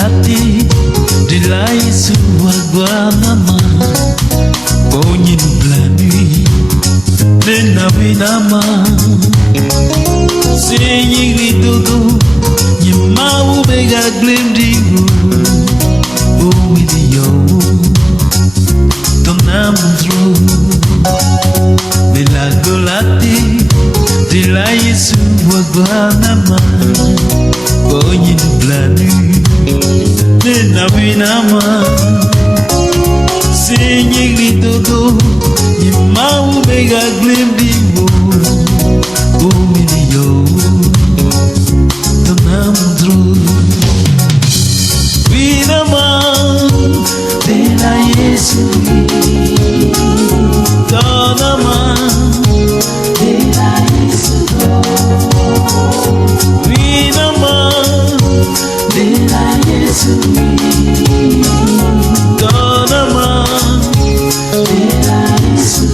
golati Dilai suwa nama Bonyi la nuit Nena winama Senyi ridodo Nyima ubega glemdigo Oh idio Tonamudro Bela golati Dilai suwa nama Bonyi la nuit Nena winama Senyi ridodo Nyima ubega glemdigo Oh idio Tonamudro Winama Dela Yesu Tonama Dela Yesu Winama Dela Yesu Tonama Dela Yesu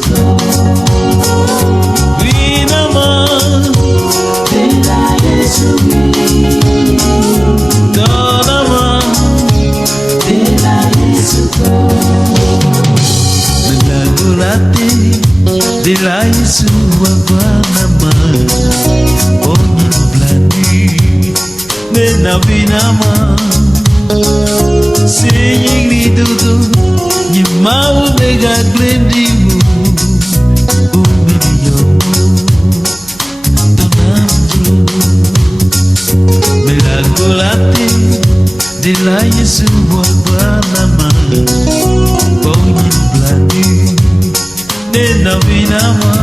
Winama Dela Yesu Tonama Dela Yesu Menagulati Dela Yesu Wabanama Onyi blani Nena binama Senyi lidudu Nyima ubega glendimu Umidiyo Tonamudro Menagulati Dela Yesu Wabanama Onyi blani Nena binama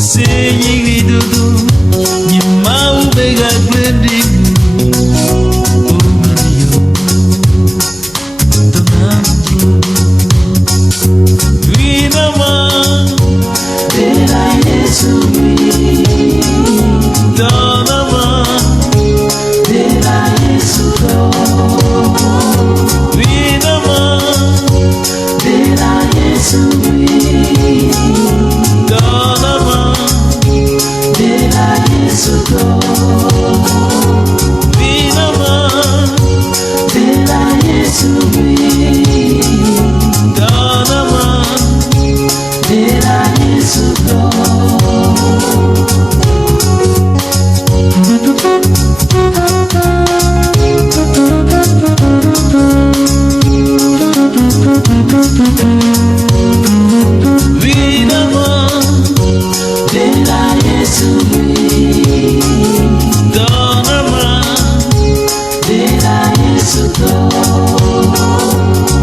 Senyi lidudu Nyima ubega glendimu Umidiyo Tonamudro Winama Dela Yesu Tonama Dela Yesu Winama Dela Yesu Tonama Dela Yesu Winama Dela Yesu Tonama Dela Yesu Winama Dela Yesu Tonama Dela Yesu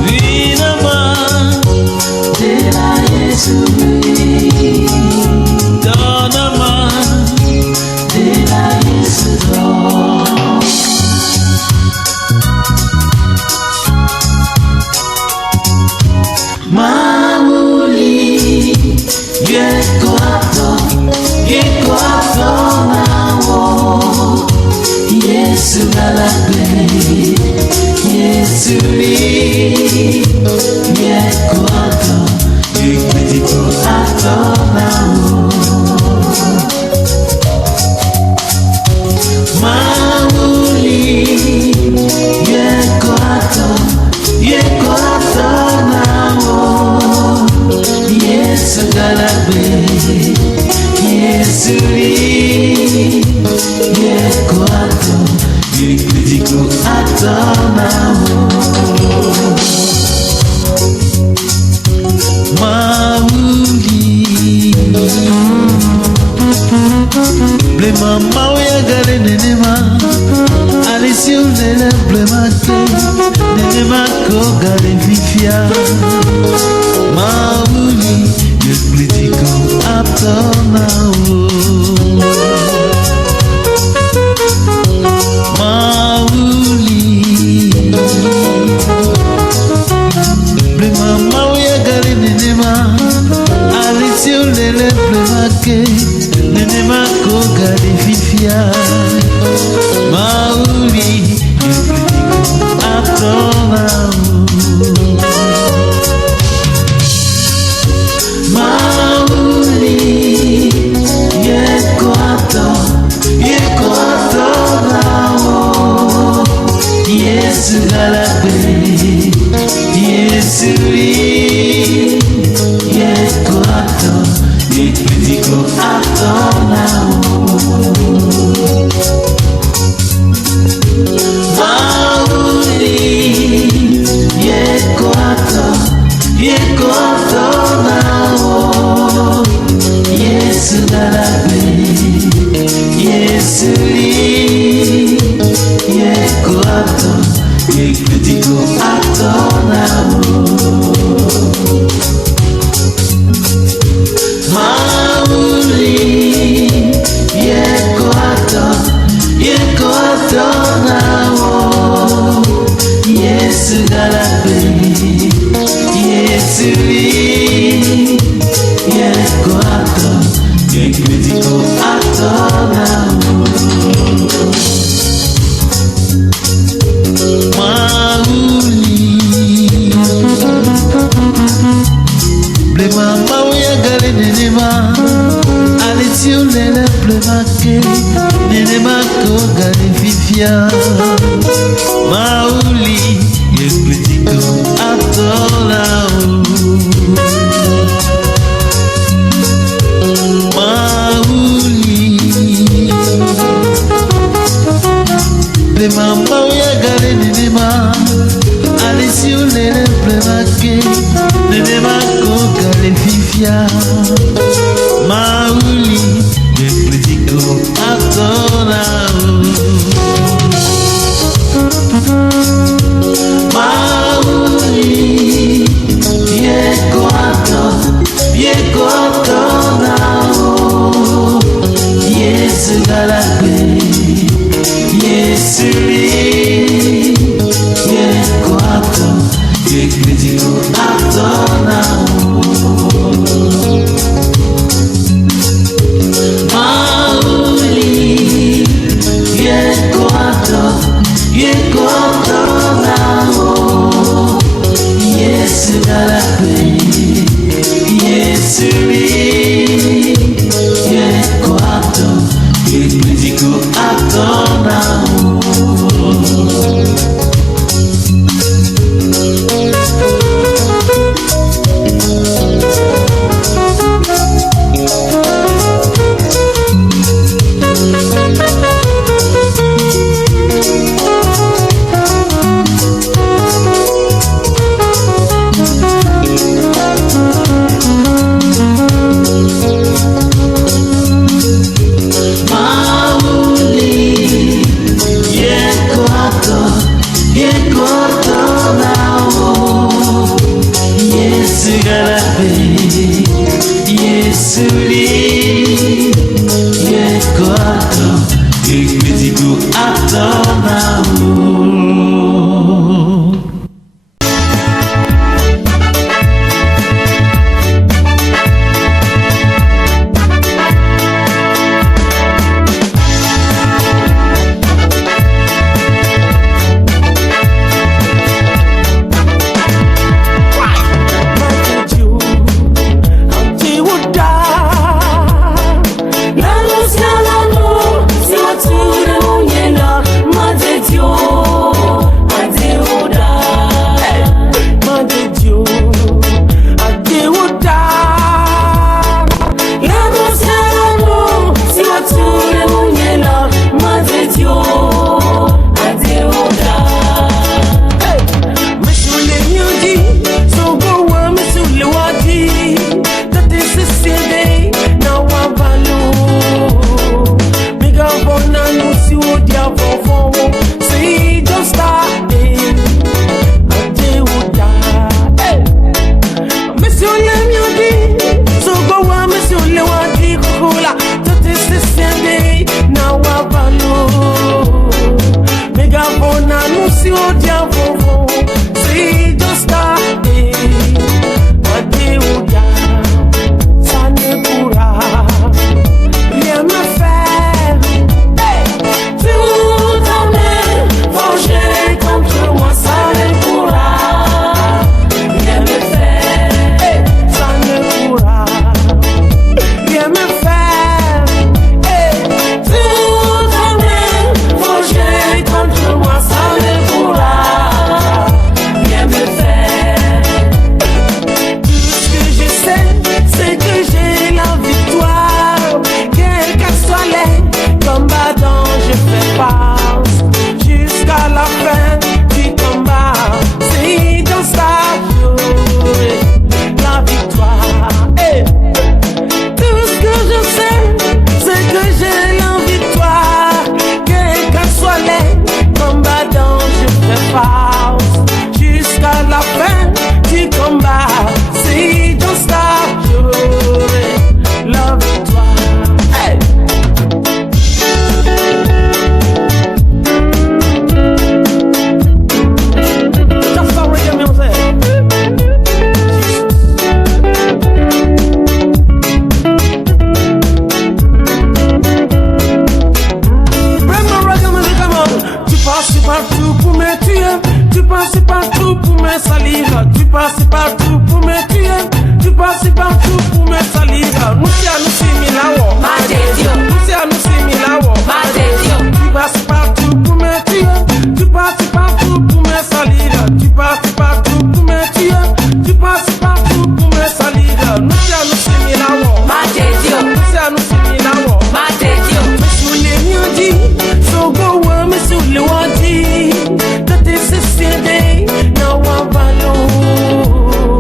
Winama Dela Yesu Tonama Dela Yesu Mauli Yeko ato nawo Yesu galagbe Yesu li Yeko ato nawo Mauli Yeko ato nawo Yesu galagbe Yesu li Yeko ato nawo Mauli Blema mauya gare nenema Alisi unele blema te Nenema ko gare vifia Mauli Yekritiko ato nawo Mauli Blema mauya gare nenema Alisi unele blema ke Nenema ko gare vifia Mauli Yekritiko ato nawo Mauli Yeko ato nawo Mauli yekwetiko atola Mauli le mama uyagale nenema alisi ulele plemake nenema kogale fifia Mauli yekwetiko atola Mauli yekoto nao Yesu galakwe Yesu yekoto yekwetiko ato nao Mauli yekoto nao Yesu galakwe Yesu yekoto yekwetiko ato nao Yesu yekoto yekwetiko ato nao La luz, la luz, si tu passes partout pour me tuer, tu passes partout pour me salir. Nous sommes Milawo, nous sommes Milawo, tu passes partout pour me tuer, tu passes partout pour me salir, tu passes partout pour me tuer, tu passes partout pour me salir. Nous sommes Milawo, nous sommes Milawo, Monsieur les Nyodi, so go on, Monsieur le Wadi, that is a day, now I'm alone.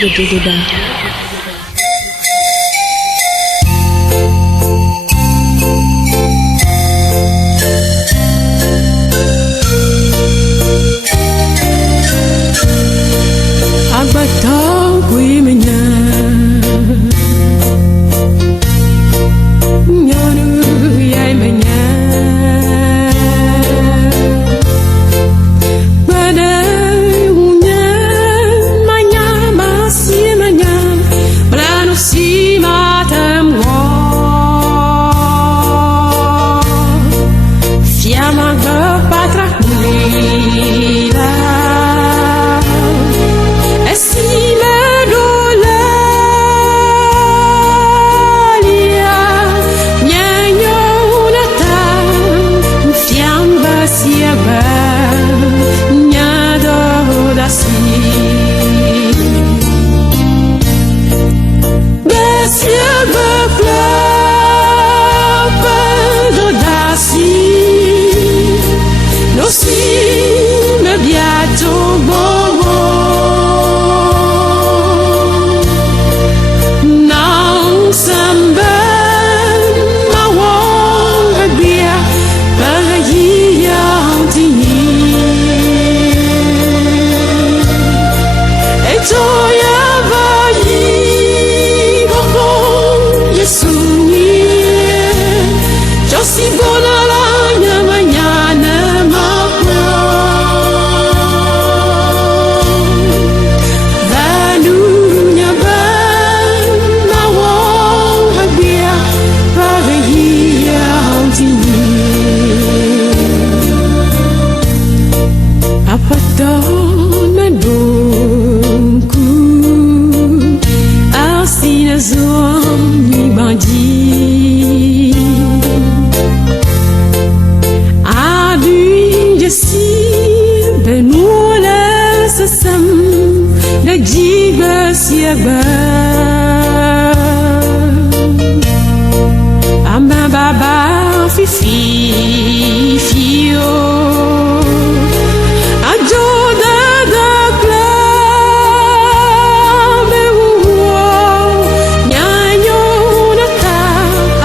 Gede Deda. Agbatau kui menya Nyonu yai menya Badai unya manya masih menya Belanu si matam wo Fiamma gepatrak mulila Amba baba fifi fio Ajoda da club Nyanyo nata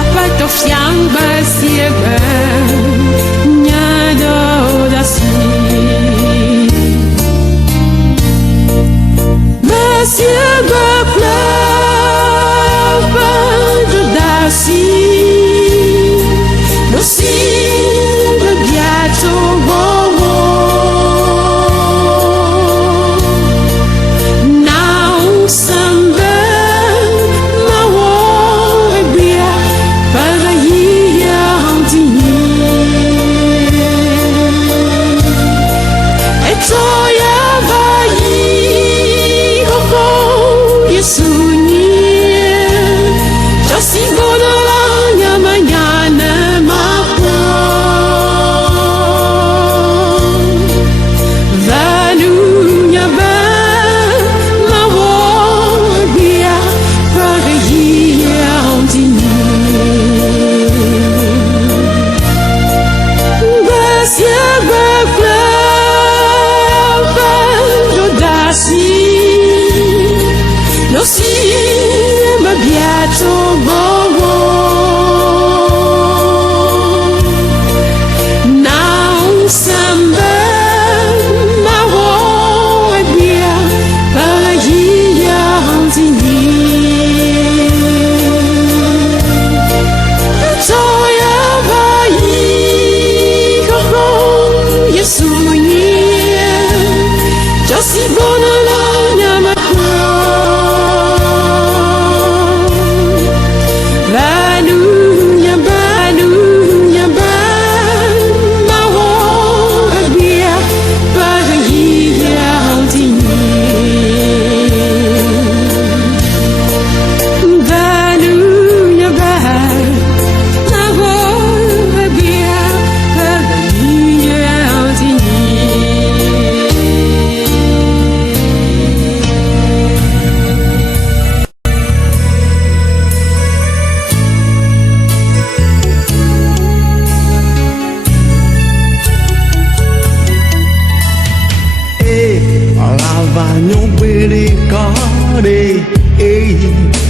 Apato fiang basieba Nyado da si Basieba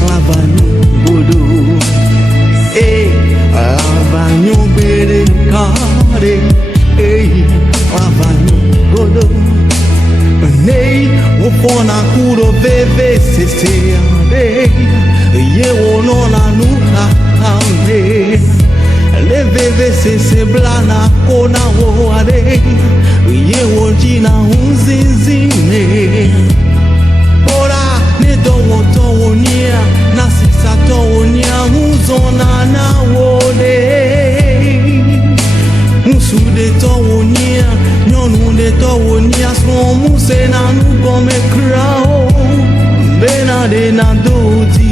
lavanyo bodo lavanyo bere kare lavanyo bodo nei wofona kuro veve sese ade ye wono la nuka ade le veve sese blana kona wo ade ye wojina unzinzine ora ne dowo nia na sisa towo nia uzona na wode musude towo nia nyonu de towo nia son muse na nu come krao bena de na doti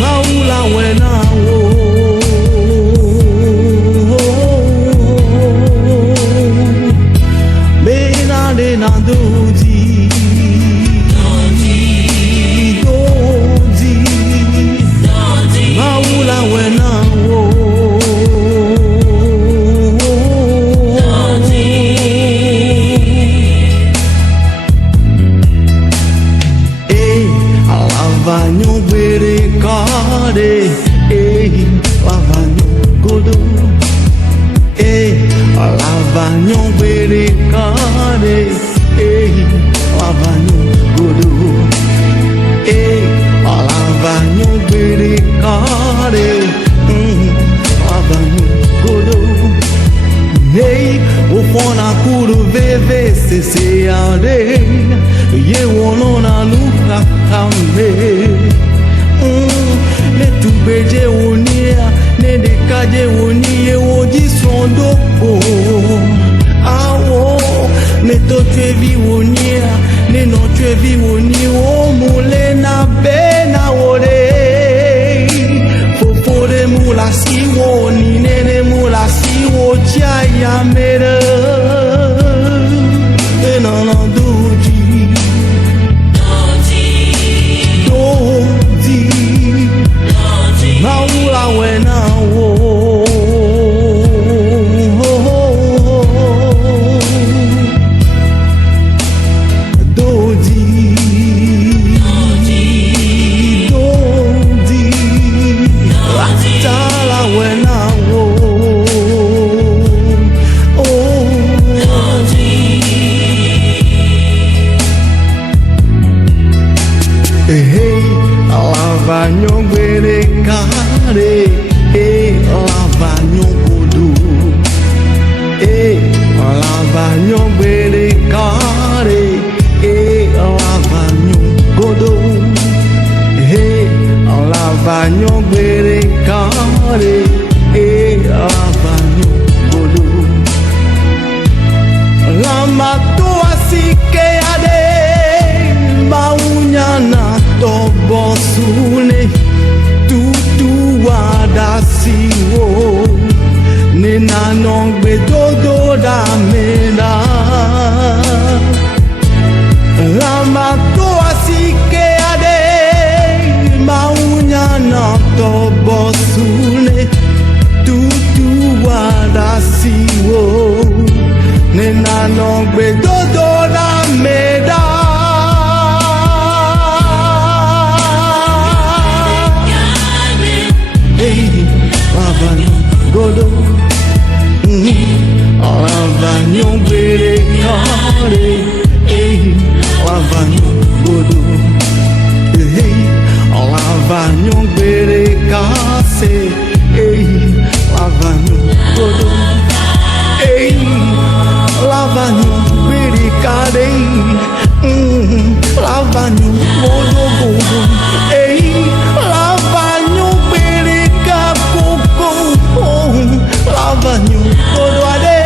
maula wena wo bena de na doti maula wena wo lavanyo bere kare lavanyo godo lavanyo bere kare lavanyo godo lavanyo bere kare lavanyo godo nei ufona kuru veve sese ade ye wono na luka kambe ne tubeje wonia ne dekaje wonie woji sondoko awo ne to twevi wonia ne no twevi woni wo mule na bena wore fofore mula si woni nene mula si wo jaya mere no duji maula wena wo doji tala wena wo lavanyo bere kare lavanyo godo lavanyo bere kare lavanyo godo lavanyo bere kare lavanyo godo lama tua sike ade maunyana tobosune tutu wadasiwo nena nongbe dodo da mena lama toa sike ade maunyana tobosune tutu wadasiwo nena nongbe dodo da mena lavanyo godo lavanyo bere kare lavanyo godo lavanyo bere kase lavanyo godo lavanyo bere kare lavanyo godo godo lavanyo bere kakoko lavanyo godo ade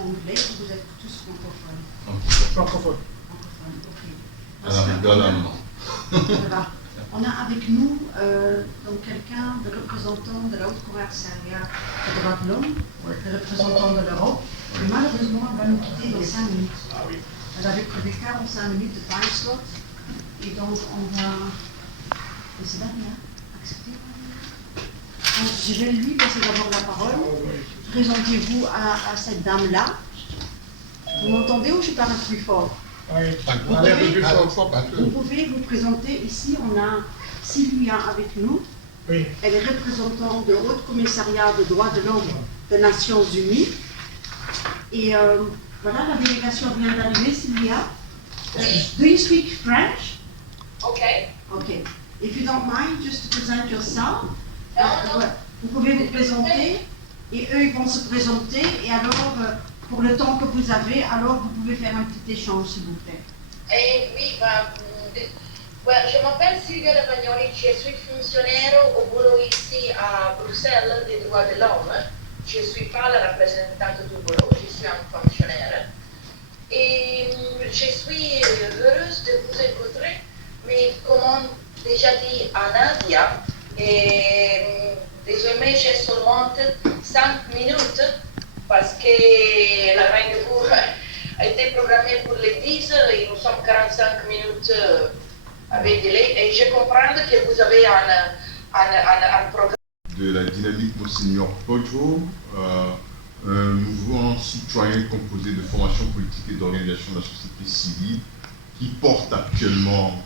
anglais ou vous êtes tous francophones? Francophone. Francophones, ok. Elle a rigolé allemand. Voilà. On a avec nous donc quelqu'un, de représentant de la Haute Commissariat des droits de l'homme, le représentant de l'Europe, qui malheureusement va nous quitter dans 5 minutes. Elle avait prévu 45 minutes de time slot, et donc on va... Et c'est Damien, accepter. Donc je vais lui passer d'abord la parole. Présentez-vous à cette dame-là. Vous m'entendez ou je parle plus fort? Vous pouvez vous présenter ici, on a Sylvia avec nous. Oui. Elle est représentante de Haut Commissariat des droits de l'homme des Nations Unies. Et voilà, la délégation vient d'arriver, Sylvia. Do you speak French? Okay. Okay. If you don't mind, just to present yourself. Non. Vous pouvez vous présenter et eux ils vont se présenter et alors pour le temps que vous avez, alors vous pouvez faire un petit échange s'il vous plaît. Eh oui, je m'appelle Silvia Lavagnoli, je suis fonctionnaire au bureau ici à Bruxelles des droits de l'homme. Je ne suis pas la représentante du bureau, je suis un fonctionnaire. Et je suis heureuse de vous écouter, mais comme déjà dit à Nadia, désormais j'ai seulement 5 minutes parce que le rendez-vous a été programmé pour les 10 et nous sommes 45 minutes avec délai. Et je comprends que vous avez un programme. De la dynamique Monseigneur Podjo, un mouvement citoyen composé de formations politiques et d'organisations de la société civile qui porte actuellement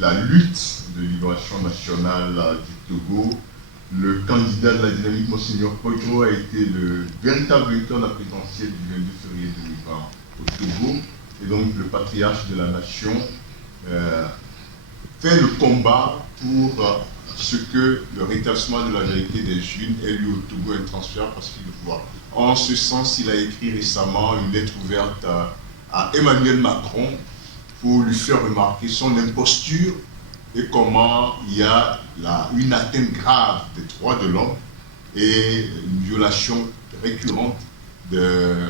la lutte de libération nationale du Togo. Le candidat de la dynamique Monseigneur Podjo a été le véritable vainqueur de la présidentielle du 22 février 2020 au Togo. Et donc le patriarche de la nation fait le combat pour ce que le rétablissement de la vérité des urnes ait lieu au Togo intransférable parce qu'il le voit. En ce sens, il a écrit récemment une lettre ouverte à Emmanuel Macron pour lui faire remarquer son imposture et comment il y a une atteinte grave des droits de l'homme et une violation récurrente de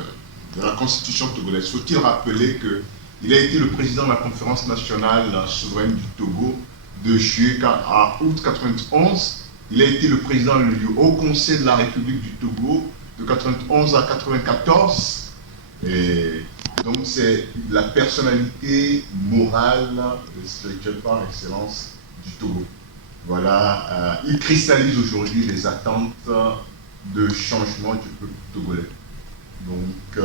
la Constitution togolaise. Faut-il rappeler qu'il a été le président de la conférence nationale souveraine du Togo de juillet à août 91. Il a été le président du Haut Conseil de la République du Togo de 91 à 94. Et donc c'est la personnalité morale et spirituelle par excellence du Togo. Voilà, il cristallise aujourd'hui les attentes de changement du peuple togolais. Donc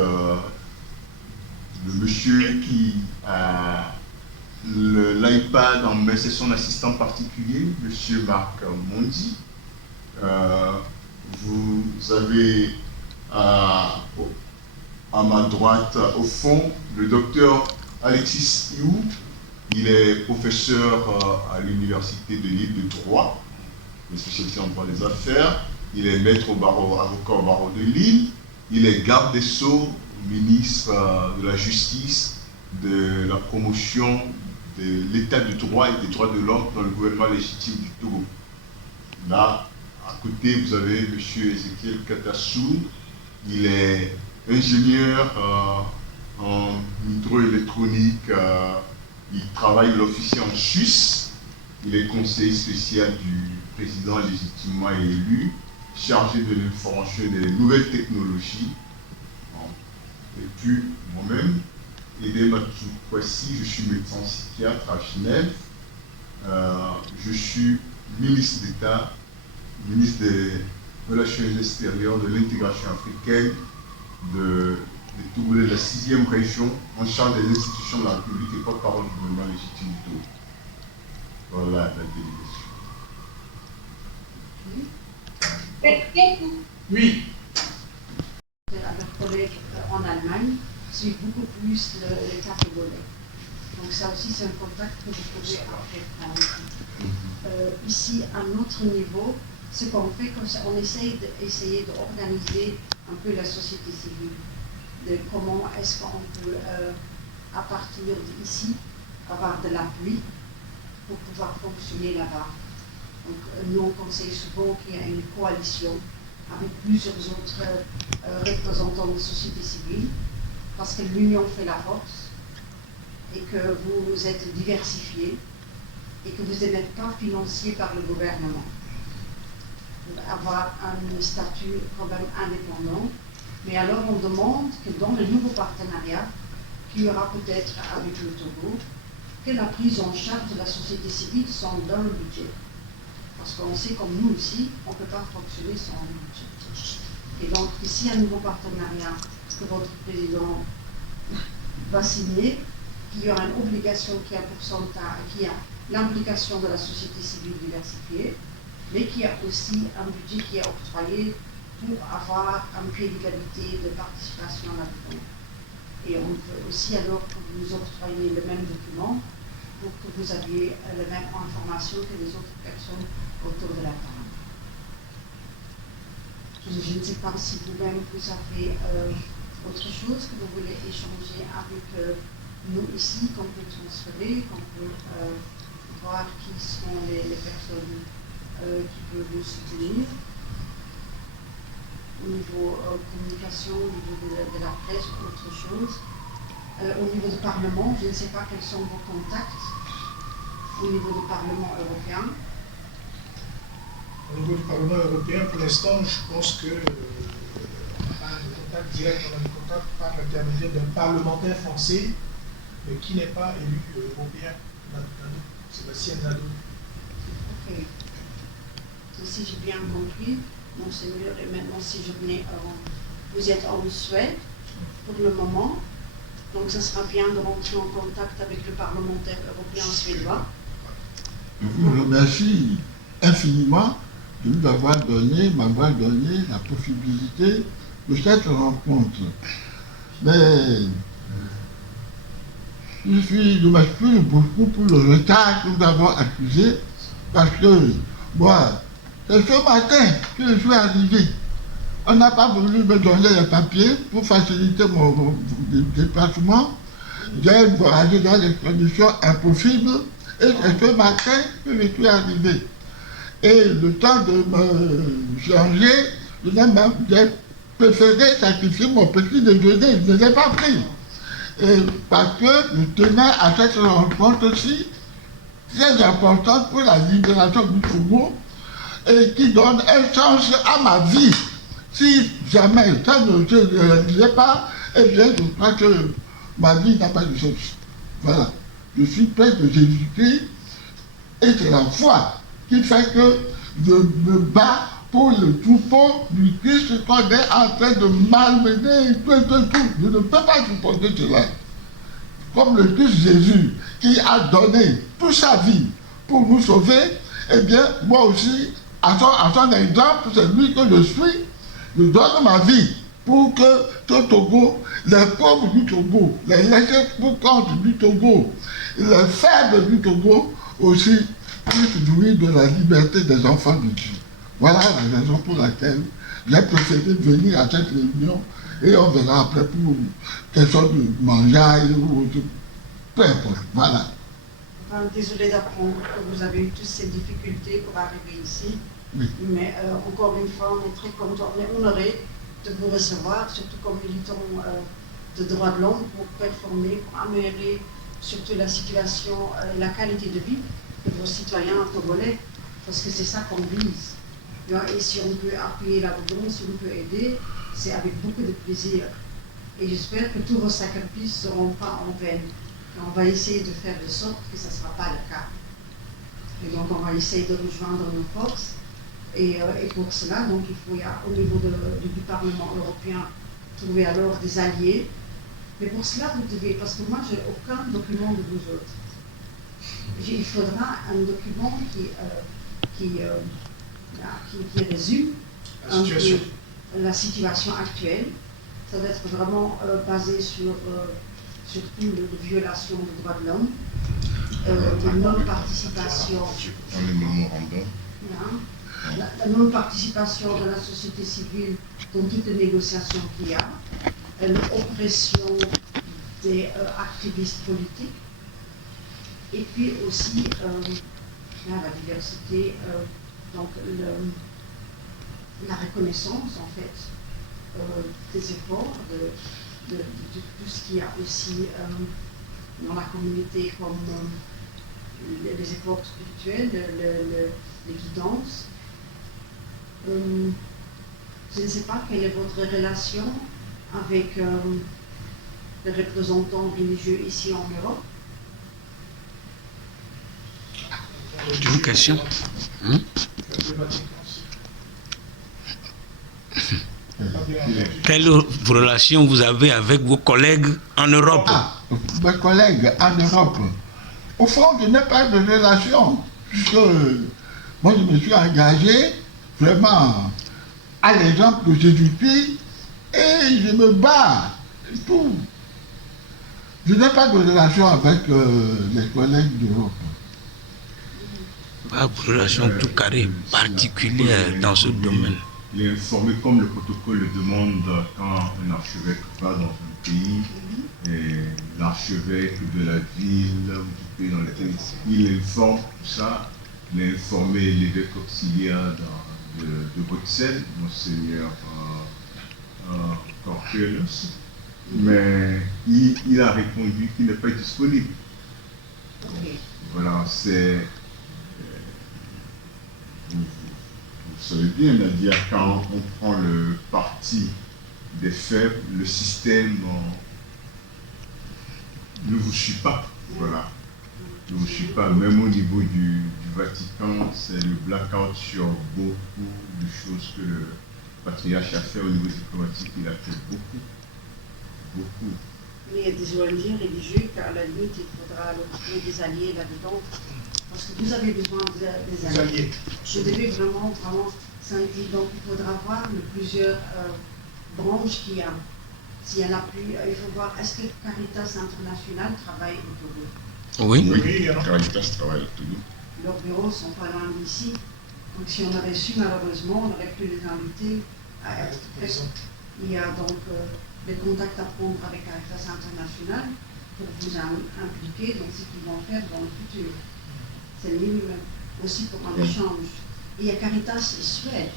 le monsieur qui a l'iPad en main, c'est son assistant particulier, monsieur Marc Mondi. Vous avez à ma droite, au fond, le docteur Alexis Iou. Il est professeur à l'université de l'île de Troyes, spécialisé en droit des affaires. Il est maître au barreau, avocat au barreau de Lille. Il est garde des Sceaux, ministre de la Justice, de la promotion de l'état de droit et des droits de l'homme dans le gouvernement légitime du Togo. Là, à côté, vous avez M. Ezekiel Katassou. Il est ingénieur en hydroélectronique. Il travaille l'officier en Suisse. Il est conseiller spécial du président légitimement élu, chargé de l'information et des nouvelles technologies. Et puis, moi-même, Edé Matou Kwasi, je suis médecin psychiatre à Genève. Je suis ministre d'État, ministre des Relations extérieures, de l'intégration africaine, des Togolais de la 6e région, en charge des institutions de la République et porte-parole du gouvernement légitime du Togo. Voilà la délégation. Oui. Avec collègues en Allemagne, suivent beaucoup plus les cas togolais. Donc ça aussi c'est un contact que vous pouvez après prendre. Ici, à notre niveau, ce qu'on fait, on essaye d'organiser un peu la société civile, de comment est-ce qu'on peut, à partir d'ici, avoir de l'appui pour pouvoir fonctionner là-bas. Donc nous on conseille souvent qu'il y a une coalition avec plusieurs autres représentants de la société civile, parce que l'union fait la force et que vous êtes diversifiés et que vous n'êtes pas financé par le gouvernement. Avoir un statut quand même indépendant. Mais alors on demande que dans le nouveau partenariat qu'il y aura peut-être avec le Togo, que la prise en charge de la société civile soit dans le budget. Parce qu'on sait comme nous aussi, on ne peut pas fonctionner sans budget. Et donc ici un nouveau partenariat que votre président va signer, qu'il y aura une obligation qui a pourcentage, qui a l'implication de la société civile diversifiée, mais qui a aussi un budget qui est octroyé pour avoir un pied d'égalité de participation là-dedans. Et on peut aussi alors que vous octroyez le même document pour que vous ayez la même information que les autres personnes autour de la table. Je ne sais pas si vous-même vous avez autre chose que vous voulez échanger avec nous ici, qu'on peut transférer, qu'on peut voir qui sont les personnes qui peuvent vous soutenir. Au niveau communication, au niveau de la presse, autre chose. Au niveau du Parlement, je ne sais pas quels sont vos contacts au niveau du Parlement européen. Au niveau du Parlement européen, pour l'instant, je pense que on n'a pas de contact direct, on a des contacts par l'intermédiaire d'un parlementaire français, mais qui n'est pas élu européen, Sébastien Nadeau. Ok. Si j'ai bien compris, Monseigneur, et maintenant si je venais, vous êtes en Suède pour le moment, donc ça sera bien de rentrer en contact avec le parlementaire européen suédois. Je vous remercie infiniment de m'avoir donné la possibilité de cette rencontre. Mais je m'excuse beaucoup pour le retard que nous avons accusé, parce que moi, c'est ce matin que je suis arrivé. On n'a pas voulu me donner les papiers pour faciliter mon déplacement. J'ai voyagé dans des conditions impossibles et c'est ce matin que je suis arrivé. Et le temps de me changer, j'ai préféré sacrifier mon petit déjeuner. Je ne l'ai pas pris. Et parce que je tenais à cette rencontre-ci, très importante pour la libération du Togo, et qui donne un sens à ma vie. Si jamais ça ne se réalisait pas, eh bien je crois que ma vie n'a pas de sens. Voilà. Je suis près de Jésus-Christ et c'est la foi qui fait que je me bats pour le troupeau du Christ qu'on est en train de malmener et tout. Je ne peux pas supporter cela. Comme le Christ Jésus qui a donné toute sa vie pour nous sauver, eh bien moi aussi, à son exemple, c'est lui que je suis. Je donne ma vie pour que ce Togo, les pauvres du Togo, les laissés pour compte du Togo, les faibles du Togo aussi puissent jouir de la liberté des enfants de Dieu. Voilà la raison pour laquelle j'ai préféré venir à cette réunion et on verra après pour quelque chose de manger ou peu importe. Voilà. Enfin, désolé d'apprendre que vous avez eu toutes ces difficultés pour arriver ici. Oui. Mais encore une fois, on est très contents, on est honorés de vous recevoir, surtout comme militants de droits de l'homme, pour performer, pour améliorer surtout la situation et la qualité de vie de vos citoyens togolais, parce que c'est ça qu'on vise. Et si on peut appuyer là-dedans, si on peut aider, c'est avec beaucoup de plaisir. Et j'espère que tous vos sacrifices ne seront pas en vain. Et on va essayer de faire de sorte que ça ne sera pas le cas. Et donc on va essayer de rejoindre nos forces. Et pour cela, donc, il faut, au niveau du Parlement européen, trouver alors des alliés. Mais pour cela, vous devez, parce que moi, je n'ai aucun document de vous autres. Il faudra un document qui résume la situation actuelle. Ça doit être vraiment basé sur surtout les violations des droits de l'homme, de non-participation. La non-participation de la société civile dans toutes les négociations qu'il y a, l'oppression des activistes politiques, et puis aussi la diversité, donc la reconnaissance en fait des efforts, de tout ce qu'il y a aussi dans la communauté comme les efforts spirituels, les guidances. Je ne sais pas quelle est votre relation avec les représentants religieux ici en Europe. C'est une question. Quelle relation vous avez avec vos collègues en Europe? Ah, mes collègues en Europe. Au fond, je n'ai pas de relation, puisque moi je me suis engagé vraiment à l'exemple de Jésus-Christ et je me bats et tout. Je n'ai pas de relation avec les collègues d'Europe. Pas de relation tout carré particulière dans ce domaine. Il est informé comme le protocole le demande quand un archevêque va dans un pays, et l'archevêque de la ville ou du pays dans lequel il informe tout ça. Il a informé l'évêque auxiliaire de Bruxelles, Monseigneur Corpelius, mais il a répondu qu'il n'est pas disponible. Voilà, c'est... Vous savez bien, Nadia, quand on prend le parti des faibles, le système ne vous suit pas. Voilà. Ne vous suit pas. Même au niveau du Vatican, c'est le blackout sur beaucoup de choses que le patriarche a fait au niveau diplomatique. Il a fait beaucoup. Beaucoup. Mais il y a des ONG religieux qu'à la limite, il faudra trouver des alliés là-dedans. Parce que vous avez besoin des alliés. Je devais vraiment s'incliner. Donc il faudra voir les plusieurs branches qu'il y a. S'il y en a plus, il faut voir, est-ce que Caritas International travaille au Togo? Oui. Caritas travaille au Togo. Leurs bureaux sont pas loin d'ici. Donc si on avait su, malheureusement, on aurait pu les inviter à être présents. Il y a donc des contacts à prendre avec Caritas International pour vous impliquer dans ce qu'ils vont faire dans le futur. C'est le minimum. Aussi pour un échange. Et il y a Caritas et Suède.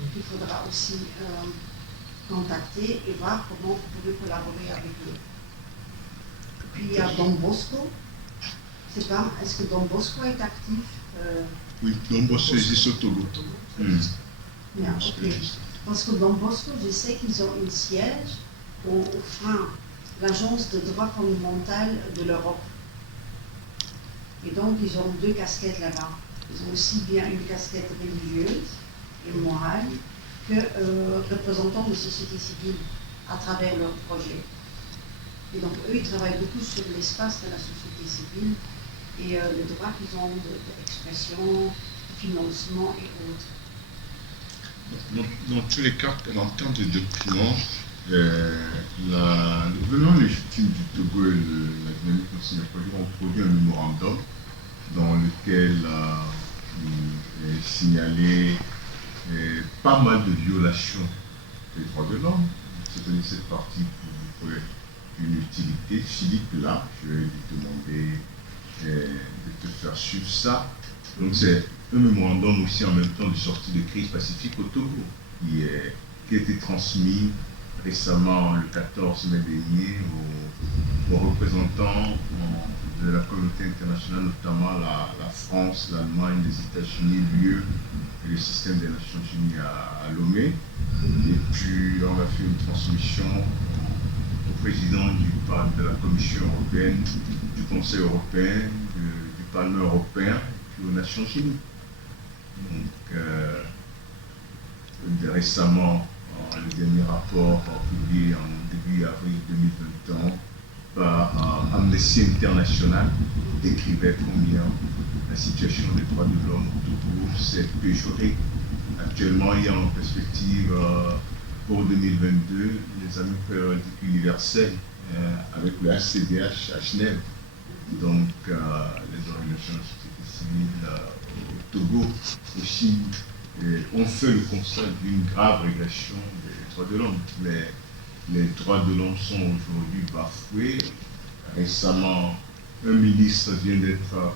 Donc il faudra aussi contacter et voir comment vous pouvez collaborer avec eux. Puis il y a Don Bosco. C'est pas, est-ce que Don Bosco est actif? Oui, Don Bosco existe au Togo. Bien, ok. Parce que Don Bosco, je sais qu'ils ont un siège au FRAN, l'Agence de droit fondamental de l'Europe. Et donc, ils ont deux casquettes là-bas. Ils ont aussi bien une casquette religieuse et morale que représentants de société civile à travers leur projet. Et donc, eux, ils travaillent beaucoup sur l'espace de la société civile et le droit qu'ils ont d'expression, de financement et autres. Dans tous les cas, en termes de documents, le gouvernement légitime du Togo et la dynamique nationale ont produit un mémorandum dans lequel il est signalé pas mal de violations des droits de l'homme. C'est-à-dire cette partie pour une utilité. Philippe, là, je vais lui demander de te faire suivre ça. Donc c'est un mémorandum aussi en même temps de sortie de crise pacifique au Togo, qui a été transmis récemment, le 14 mai dernier, aux représentants de la communauté internationale, notamment la France, l'Allemagne, les États-Unis, l'UE et le système des Nations Unies à Lomé. Et puis on a fait une transmission au président de la Commission européenne, du Conseil européen, du Parlement européen, puis aux Nations Unies. Donc, récemment, le dernier rapport publié en début avril 2021 par Amnesty International décrivait combien la situation des droits de l'homme au Togo s'est péjorée. Actuellement, il y a en perspective pour 2022 les amis périodiques universels avec le HCDH à Genève. Donc, les organisations de la société civile au Togo aussi ont fait le constat d'une grave régression des droits de l'homme. Les droits de l'homme sont aujourd'hui bafoués. Récemment, un ministre vient d'être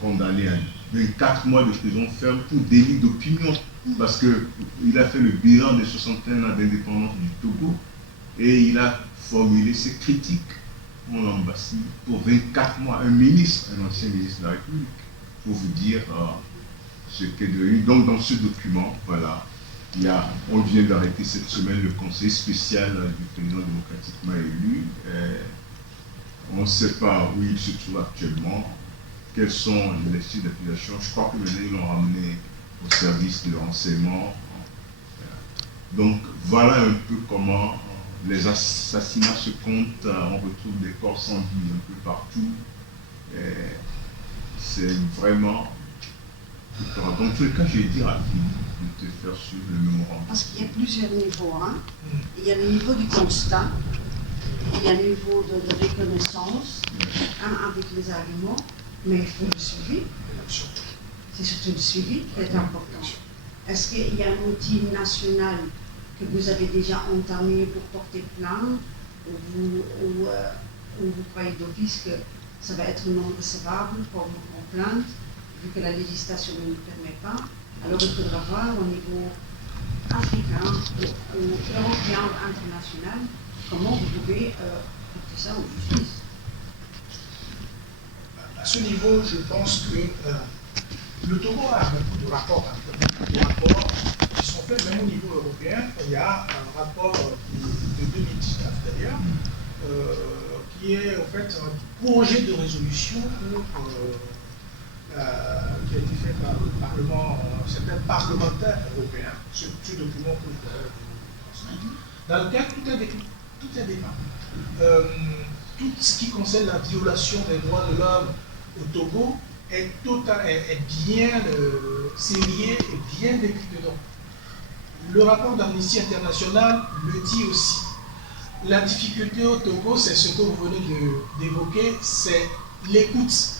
condamné à 24 mois de prison ferme pour délit d'opinion. parce qu'il a fait le bilan des 61 ans d'indépendance du Togo et il a formulé ses critiques en l'ambassade pour 24 mois, un ancien ministre de la République, pour vous dire ce qu'est devenu. Donc dans ce document, voilà, on vient d'arrêter cette semaine le conseil spécial du président démocratiquement élu. On ne sait pas où il se trouve actuellement, quels sont les sites d'accusation. Je crois que maintenant ils l'ont ramené au service de renseignement. Donc voilà un peu comment les assassinats se comptent, on retrouve des corps sans vie un peu partout. C'est vraiment... Dans tous les cas, je vais dire à Philippe de te faire suivre le mémorandum. Parce qu'il y a plusieurs niveaux. Hein. Il y a le niveau du constat, il y a le niveau de reconnaissance, avec les arguments, mais il faut le suivi. C'est surtout le suivi qui est important. Est-ce qu'il y a un outil national que vous avez déjà entamé pour porter plainte, ou vous croyez d'office que ça va être non recevable comme en plainte, vu que la législation ne le permet pas? Alors il faudra voir au niveau africain, ou européen, ou international, comment vous pouvez porter ça en justice. À ce niveau, je pense que le Togo a beaucoup de rapports, qui sont faits même au niveau européen. Il y a un rapport de 2019 d'ailleurs, qui est en fait un projet de résolution qui a été fait par le Parlement, certains parlementaires européens, ce document que vous avez transmis, dans lequel tout est débat. Tout ce qui concerne la violation des droits de l'homme au Togo est bien lié et bien décrit dedans. Le rapport d'Amnesty International le dit aussi. La difficulté au Togo, c'est ce que vous venez d'évoquer, c'est l'écoute.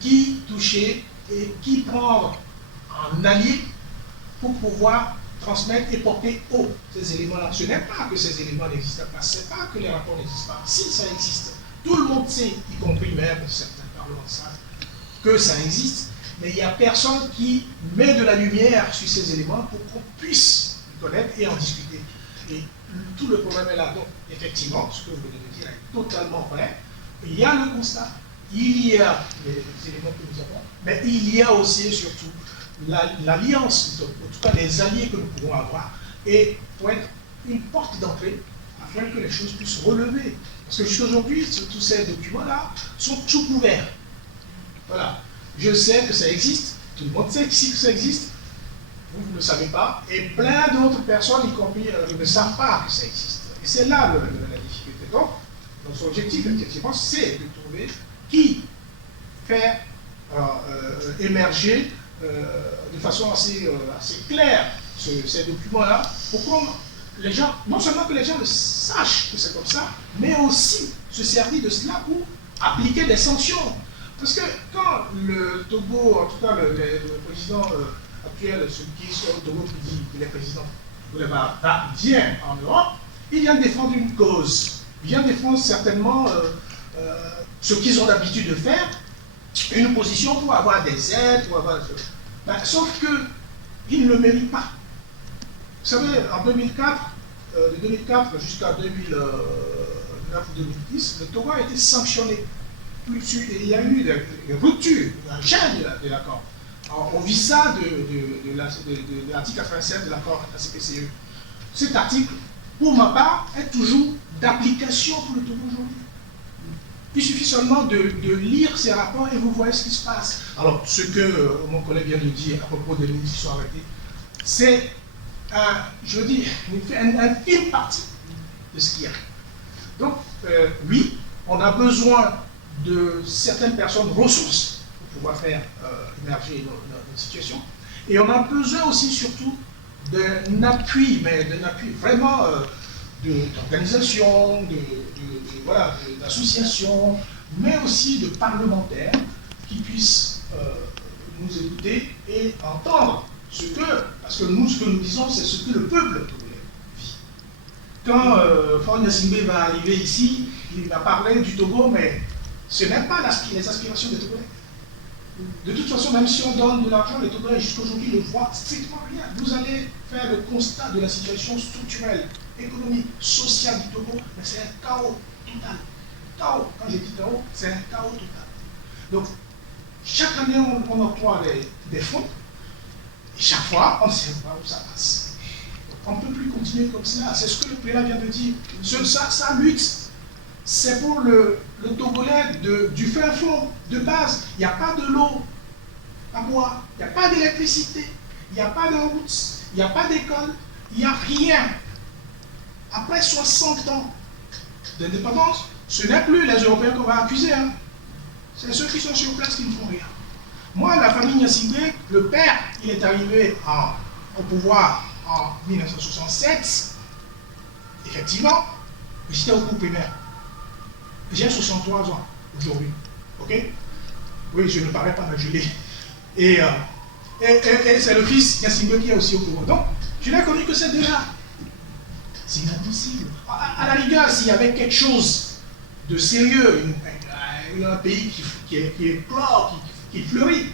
Qui toucher et qui prendre en allié pour pouvoir transmettre et porter haut ces éléments-là. Ce n'est pas que ces éléments n'existent pas, ce n'est pas que les rapports n'existent pas. Si ça existe, tout le monde sait, y compris même certains parlements savent, que ça existe, mais il n'y a personne qui met de la lumière sur ces éléments pour qu'on puisse les connaître et en discuter. Et tout le problème est là. Donc, effectivement, ce que vous venez de dire est totalement vrai. Il y a le constat. Il y a les éléments que nous avons, mais il y a aussi et surtout l'alliance, en tout cas les alliés que nous pouvons avoir, et pour être une porte d'entrée afin que les choses puissent relever. Parce que jusqu'à aujourd'hui, tous ces documents-là sont tout couverts. Voilà. Je sais que ça existe, tout le monde sait que ça existe, vous ne le savez pas, et plein d'autres personnes, y compris, ne savent pas que ça existe. Et c'est là la difficulté. Donc, notre objectif, effectivement, c'est de trouver qui fait émerger de façon assez claire ces documents-là, pour que les gens, non seulement que les gens sachent que c'est comme ça, mais aussi se servir de cela pour appliquer des sanctions. Parce que quand le Togo, en tout cas le président actuel, celui qui est au Togo qui dit qu'il est président, vient en Europe, il vient défendre une cause. Il vient défendre certainement ce qu'ils ont l'habitude de faire, une position pour avoir des aides, pour avoir... sauf qu'ils ne le méritent pas. Vous savez, en 2004, de 2004 jusqu'à 2009 ou 2010, le Togo a été sanctionné. Il y a eu une rupture, un gel de l'accord. On vit ça de l'article 87 de l'accord ACPCE. Cet article, pour ma part, est toujours d'application pour le Togo aujourd'hui. Il suffit seulement de lire ces rapports et vous voyez ce qui se passe. Alors, ce que mon collègue vient de dire à propos des ministres qui sont arrêtés, c'est, je veux dire, une infime partie de ce qu'il y a. Donc, oui, on a besoin de certaines personnes ressources pour pouvoir faire émerger notre situation. Et on a besoin aussi, surtout, d'un appui, mais d'un appui vraiment d'organisations, d'associations, mais aussi de parlementaires qui puissent nous écouter et entendre parce que nous, ce que nous disons, c'est ce que le peuple vit. Quand Faure Gnassingbé va arriver ici, il va parler du Togo, mais ce n'est pas les aspirations des Togolais. De toute façon, même si on donne de l'argent, les Togolais jusqu'à aujourd'hui ne voient strictement rien. Vous allez faire le constat de la situation structurelle, économique, sociale du Togo, mais c'est un chaos total. Chaos, quand j'ai dit chaos, c'est un chaos total. Donc, chaque année, on octroie des fonds, et chaque fois, on ne sait pas où ça passe. Donc, on ne peut plus continuer comme cela. C'est ce que le président vient de dire. Sa lutte, c'est pour le Togolais du fin fond, de base. Il n'y a pas de l'eau à boire, il n'y a pas d'électricité, il n'y a pas de route, il n'y a pas d'école, il n'y a rien. Après 60 ans d'indépendance, ce n'est plus les Européens qu'on va accuser. Hein. C'est ceux qui sont sur place qui ne font rien. Moi, la famille Gnassingbé, le père, il est arrivé au pouvoir en 1967. Effectivement, j'étais au cours primaire. J'ai 63 ans aujourd'hui. Ok? Oui, je ne parais pas, mais je l'ai. Et c'est le fils Gnassingbé qui est aussi au pouvoir. Donc, je n'ai connu que ces deux-là. C'est inadmissible. À la rigueur, s'il y avait quelque chose de sérieux, un pays qui éclore, qui fleurit,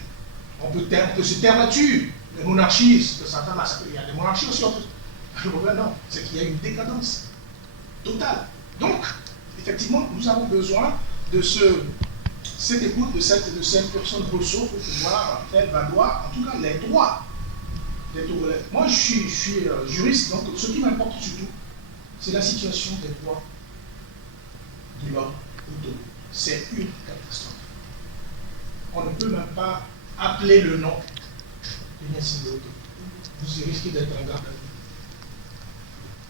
on peut se taire là-dessus. Les monarchies, il y a des monarchies aussi. Le problème, non, c'est qu'il y a une décadence totale. Donc, effectivement, nous avons besoin de cette écoute de cette personne ressource pour pouvoir faire valoir, en tout cas, les droits des Togolais. Moi, je suis juriste, donc ce qui m'importe surtout, c'est la situation des droits de l'homme au Togo. C'est une catastrophe. On ne peut même pas appeler le nom de Gnassingbé au Togo. Vous risquez d'être un garde à vue.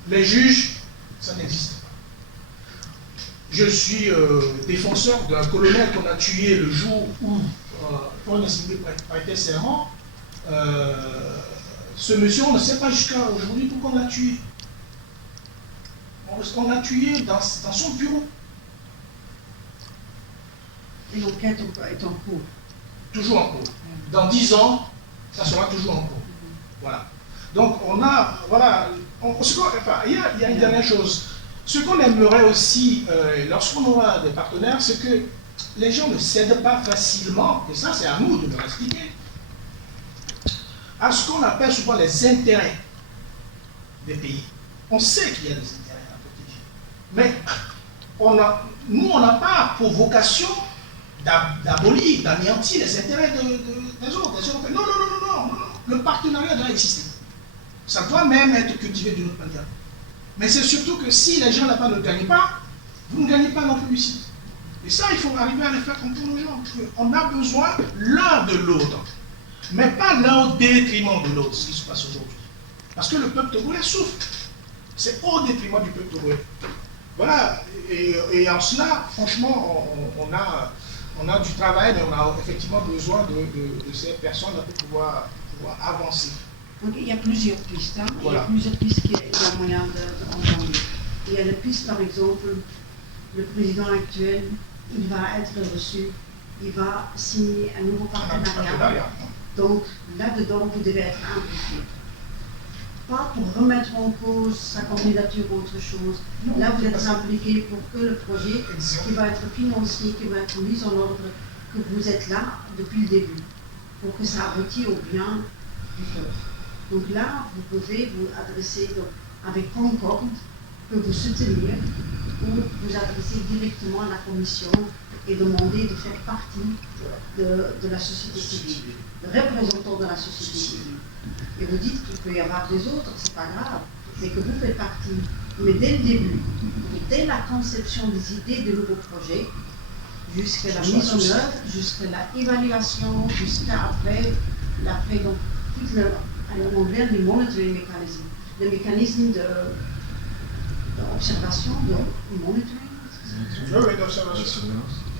Les juges, ça n'existe pas. Je suis défenseur d'un colonel qu'on a tué le jour où Paul Gnassingbé prêtait serment. Ce monsieur, on ne sait pas jusqu'à aujourd'hui pourquoi on l'a tué. On l'a tué dans son bureau. Et l'enquête est en cours. Toujours en cours. Dans 10 ans, ça sera toujours en cours. Voilà. Donc on a, voilà, il y a une dernière chose. Ce qu'on aimerait aussi, lorsqu'on aura des partenaires, c'est que les gens ne cèdent pas facilement, et ça c'est à nous de leur expliquer, à ce qu'on appelle souvent les intérêts des pays. On sait qu'il y a des intérêts à protéger, mais nous on n'a pas pour vocation d'abolir, d'anéantir les intérêts des autres, des Européens. Non, le partenariat doit exister. Ça doit même être cultivé d'une autre manière. Mais c'est surtout que si les gens là-bas ne gagnent pas, vous ne gagnez pas non plus ici. Et ça, il faut arriver à le faire comprendre aux gens. On a besoin l'un de l'autre, mais pas l'un au détriment de l'autre, ce qui se passe aujourd'hui. Parce que le peuple togolais souffre. C'est au détriment du peuple togolais. Voilà. Et en cela, franchement, on a du travail, mais on a effectivement besoin de ces personnes-là pour pouvoir avancer. Donc il y a plusieurs pistes. Hein. Voilà. Il y a plusieurs pistes qu'il y a moyen d'entendre. Il y a la piste, par exemple, le président actuel, il va être reçu, il va signer un nouveau partenariat. Donc là-dedans, vous devez être impliqué. Pas pour remettre en cause sa candidature ou autre chose. Là, vous êtes impliqué pour que le projet qui va être financé, qui va être mis en ordre, que vous êtes là depuis le début, pour que ça aboutit au bien du peuple. Donc là, vous pouvez vous adresser avec Concorde, que vous soutenir, ou vous adresser directement à la commission et demander de faire partie de la société civile, de représentants de la société civile. Et vous dites qu'il peut y avoir des autres, c'est pas grave, mais que vous faites partie. Mais dès le début, dès la conception des idées de nouveaux projets, jusqu'à la mise en œuvre, jusqu'à l'évaluation, jusqu'à après donc toute on vient du monitoring mécanisme, le mécanisme d'observation, de monitoring, de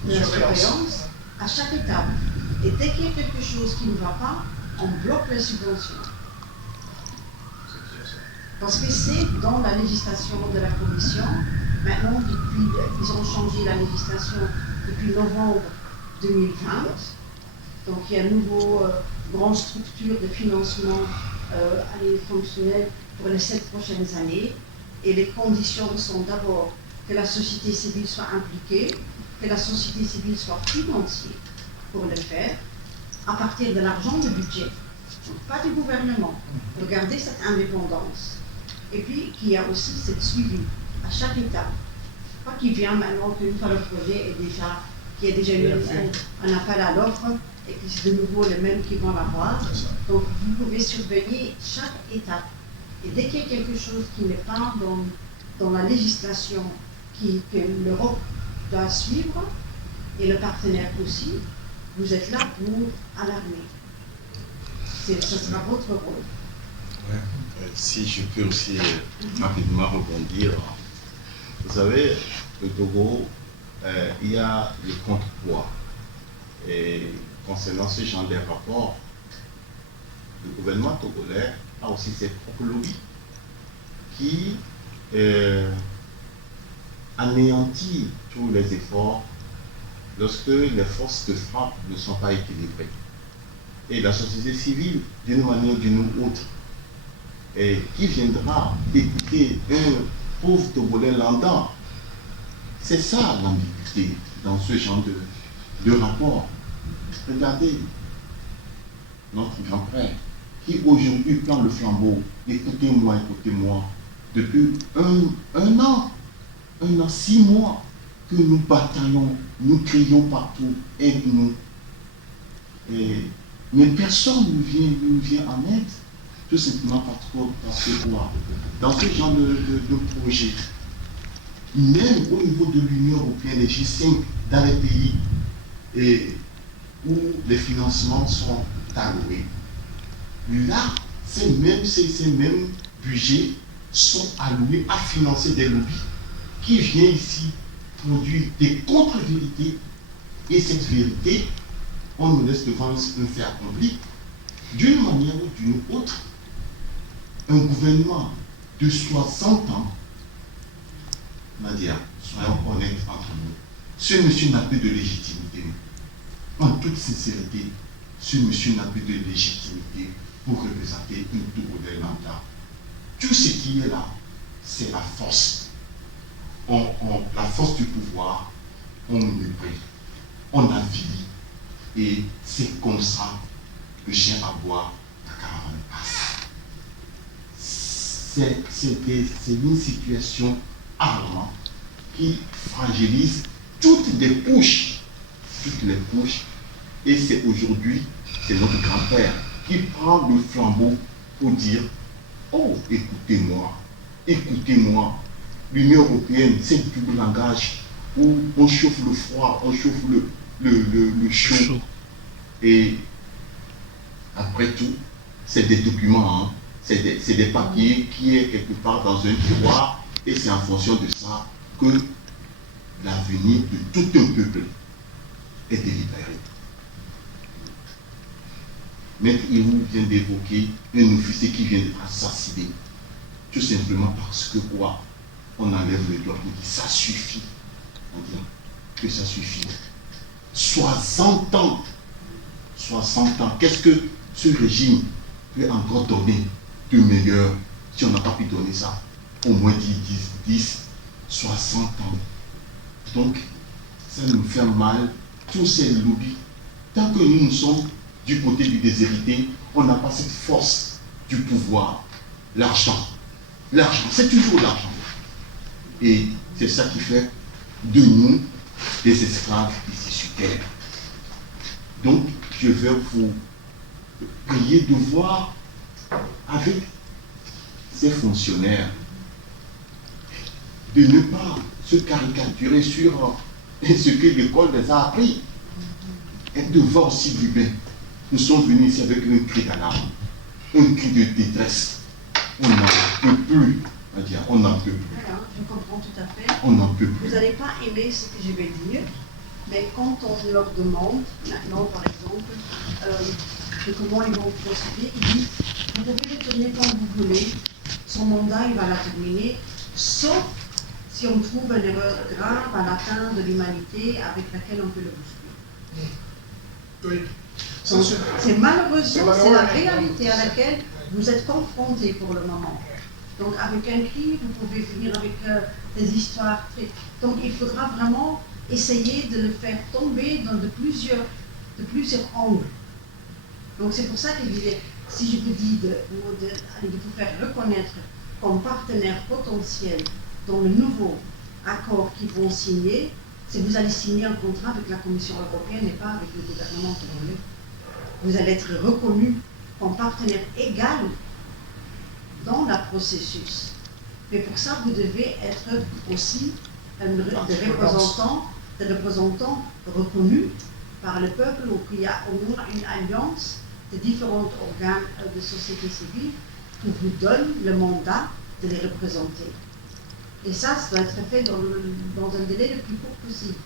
la surveillance, à chaque étape. Et dès qu'il y a quelque chose qui ne va pas, on bloque les subventions. Parce que c'est dans la législation de la Commission, maintenant, ils ont changé la législation depuis novembre 2020, donc il y a une nouvelle grande structure de financement fonctionnel pour les 7 prochaines années, et les conditions sont d'abord que la société civile soit impliquée, que la société civile soit financée pour le faire, à partir de l'argent, le budget, pas du gouvernement, de garder cette indépendance. Et puis qu'il y a aussi cette suivi à chaque étape. Pas qu'il vient maintenant qu'une fois le projet est déjà, qu'il y a déjà eu un appel à l'offre et que c'est de nouveau les mêmes qui vont l'avoir. Donc vous pouvez surveiller chaque étape. Et dès qu'il y a quelque chose qui n'est pas dans la législation que l'Europe doit suivre, et le partenaire aussi, vous êtes là pour alarmer. Ce sera votre rôle. Ouais. Si je peux aussi rapidement rebondir. Vous savez, le Togo, il y a le contrepoids. Et concernant ce genre de rapports, le gouvernement togolais a aussi ses propres lobbies qui anéantit tous les efforts lorsque les forces de frappe ne sont pas équilibrées. Et la société civile, d'une manière ou d'une autre, et qui viendra écouter un pauvre Togolais lambda. C'est ça l'ambiguïté dans ce genre de rapport. Regardez notre grand-père qui aujourd'hui prend le flambeau. Écoutez-moi, depuis un an, 6 mois que nous bataillons, nous crions partout, aide-nous. Mais personne ne vient en aide. Tout simplement parce que quoi? Dans ce genre de projet, même au niveau de l'Union européenne, les G5, dans les pays où les financements sont alloués, là, ces mêmes budgets sont alloués à financer des lobbies qui viennent ici produire des contre-vérités. Et cette vérité, on nous laisse devant un fait accompli. D'une manière ou d'une autre, un gouvernement de 60 ans, Nadia, soyons honnêtes entre nous, ce monsieur n'a plus de légitimité. En toute sincérité, ce monsieur n'a plus de légitimité pour représenter une Togolais lambda. Tout ce qui est là, c'est la force. La force du pouvoir, on méprise, on avilit. Et c'est comme ça que le chien aboie, la caravane passe. C'est une situation alarmante qui fragilise toutes les couches. Et c'est aujourd'hui, c'est notre grand-père qui prend le flambeau pour dire: oh, écoutez-moi, l'Union européenne, c'est le double langage où on chauffe le froid, on chauffe le chaud. Et après tout, c'est des documents, hein. C'est des papiers qui est quelque part dans un tiroir, et c'est en fonction de ça que l'avenir de tout un peuple est délibéré. Maître Hirou vient d'évoquer un officier qui vient d'être assassiné, tout simplement parce que quoi? On enlève le doigt pour dire ça suffit. On dit que ça suffit. 60 ans. Qu'est-ce que ce régime peut encore donner de meilleur si on n'a pas pu donner ça? Au moins 10, 60 ans. Donc, ça nous fait mal, tous ces lobbies. Tant que nous sommes du côté du déshérité, on n'a pas cette force du pouvoir. L'argent, c'est toujours l'argent. Et c'est ça qui fait de nous des esclaves ici sur terre. Donc, je vais vous prier de voir avec ces fonctionnaires de ne pas se caricaturer sur ce que l'école les a appris. Et de voir aussi du bien. Nous sommes venus ici avec un cri d'alarme, un cri de détresse. On n'en peut plus. On n'en peut plus. Voilà, je comprends tout à fait. On n'en peut plus. Vous n'allez pas aimer ce que je vais dire, mais quand on leur demande, maintenant par exemple, de comment ils vont procéder, ils disent: vous pouvez le tourner quand vous voulez, son mandat il va la terminer, sauf si on trouve une erreur grave à l'atteinte de l'humanité avec laquelle on peut le bousculer. Oui. C'est malheureusement, c'est la réalité à laquelle vous êtes confrontés pour le moment. Donc avec un cri, vous pouvez venir avec des histoires. Donc il faudra vraiment essayer de le faire tomber de plusieurs angles. Donc c'est pour ça que je disais, si je vous dis de vous faire reconnaître comme partenaire potentiel dans le nouveau accord qu'ils vont signer, c'est que vous allez signer un contrat avec la Commission européenne et pas avec le gouvernement congolais. Vous allez être reconnu comme partenaire égal dans le processus. Mais pour ça, vous devez être aussi des représentants reconnus par le peuple, où il y a au moins une alliance de différents organes de société civile qui vous donnent le mandat de les représenter. Et ça doit être fait dans un délai le plus court possible.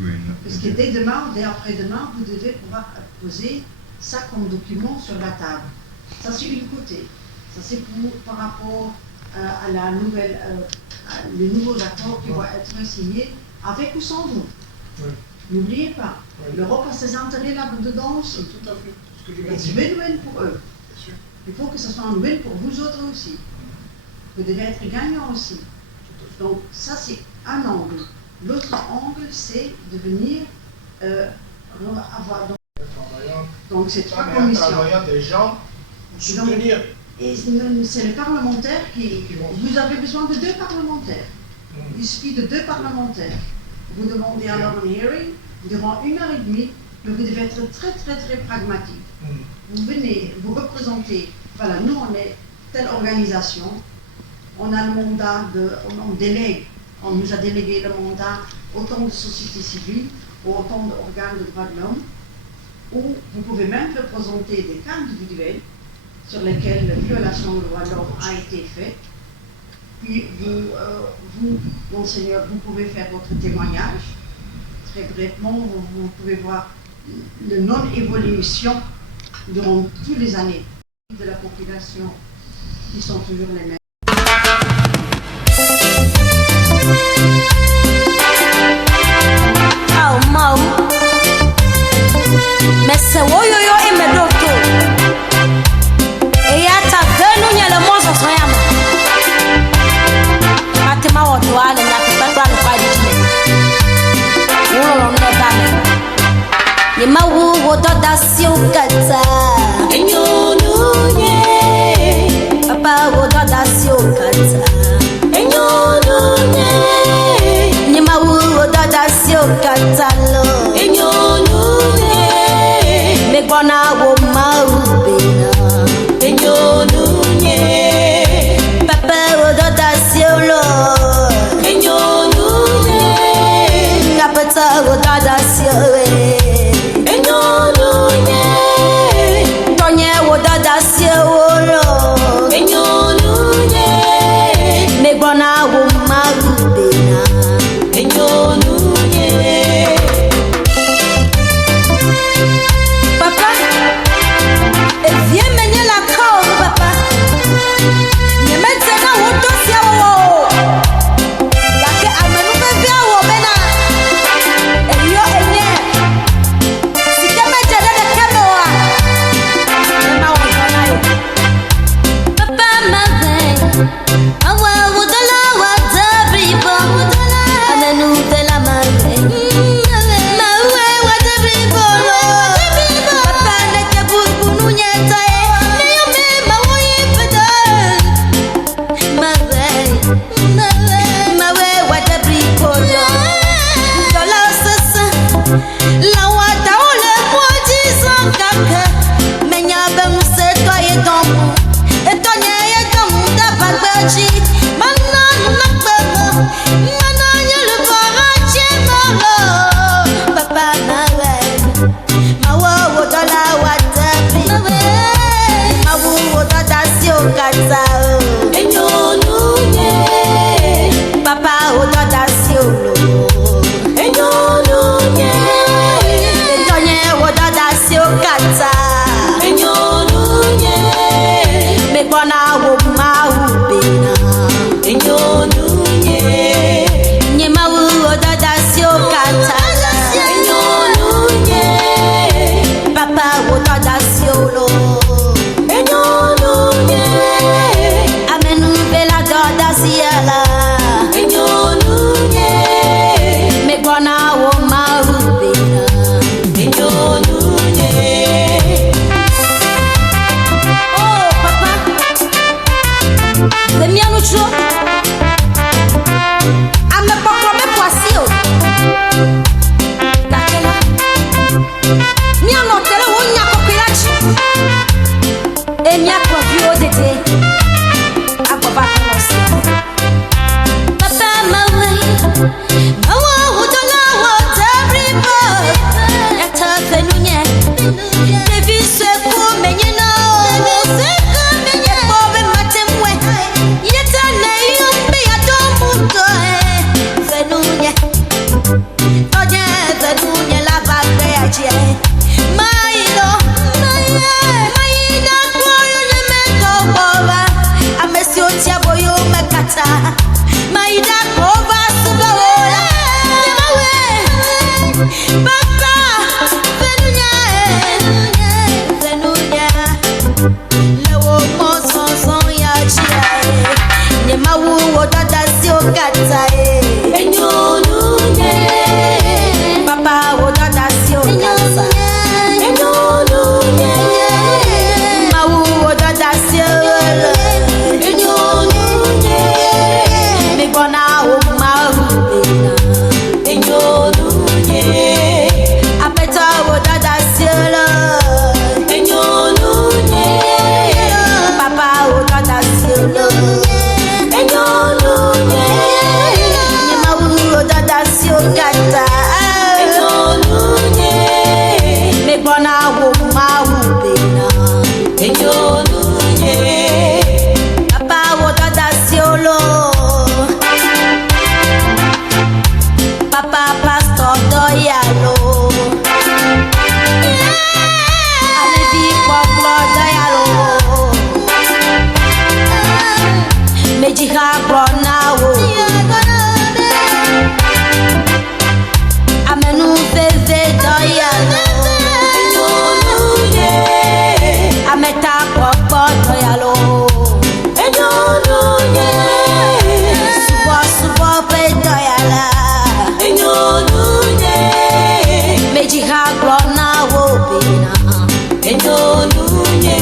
Oui, parce que dès demain, dès après-demain, vous devez pouvoir poser ça comme document sur la table. Ça, c'est une côté. Ça, c'est par rapport à la nouvelle, les nouveaux accords qui vont être signés avec ou sans vous. Oui. N'oubliez pas, Oui. l'Europe a ses intérêts là-dedans aussi. Tout à fait. Ce que je Et viens de c'est dire. win-win pour eux. Bien sûr. Il faut que ce soit un win pour vous autres aussi. Vous devez être gagnant aussi. Donc ça, c'est un angle. L'autre angle, c'est de venir avoir donc ces trois commissions. Travaillant des gens pour soutenir. Et c'est les parlementaires qui... Vous avez besoin de 2 parlementaires. Il suffit de 2 parlementaires. Vous demandez alors un hearing durant 1h30, mais vous devez être très très très pragmatique. Vous venez, vous représentez, voilà, nous on est telle organisation, on a le mandat on nous a délégué le mandat autant de sociétés civiles, ou autant d'organes de droits de l'homme, où vous pouvez même représenter des cas individuels sur lesquels la violation des droits de l'homme a été faite. Puis vous, monseigneur, vous pouvez faire votre témoignage. Très brièvement, vous pouvez voir la non-évolution durant toutes les années de la population qui sont toujours les mêmes. Mese woyoyo imedoto eyata ganu nyele mozo soyama matima watu wale na kupatwa na kwa jiji ulo ndo dame ni mawu woto dasio kata enyonunye papa woto dasio kata enyonunye ni mawu woto dasio kata lo enyonunye Megwana wo maubena enyonunye papa ododa siolo enyonunye ngapata ododa sioe enyonunye tonye ododa siolo enyonunye Megwana wo maubena enyonunye Oye, venuña la vapeaje. Mailo, mailo, koyo nyemento bova. Amesi otia boyo mekata. Maida kova sugawola. Nyemawe, baka, venuña. Lewo mo son ya chiae. Nyemawu wodada si okata e. Enyonunye. Papa wodada si okata. Enyonunye. Mawu wodada si okata. Enyonunye. Me bona o mawu bena. Enyonunye. Apeta wodada si okata. Enyonunye. Papa wodada si okata. Gata Enyonunye Me bona wo ma wo bena Enyonunye Papa wo dada siolo Papa pastor doyalo Alevi poplo doyalo Mejiha brona wo Amenu feze doyalo Enyonunye Ameta popo doyalo Enyonunye Subo pe doyala Enyonunye Meji ha glona wo bina Enyonunye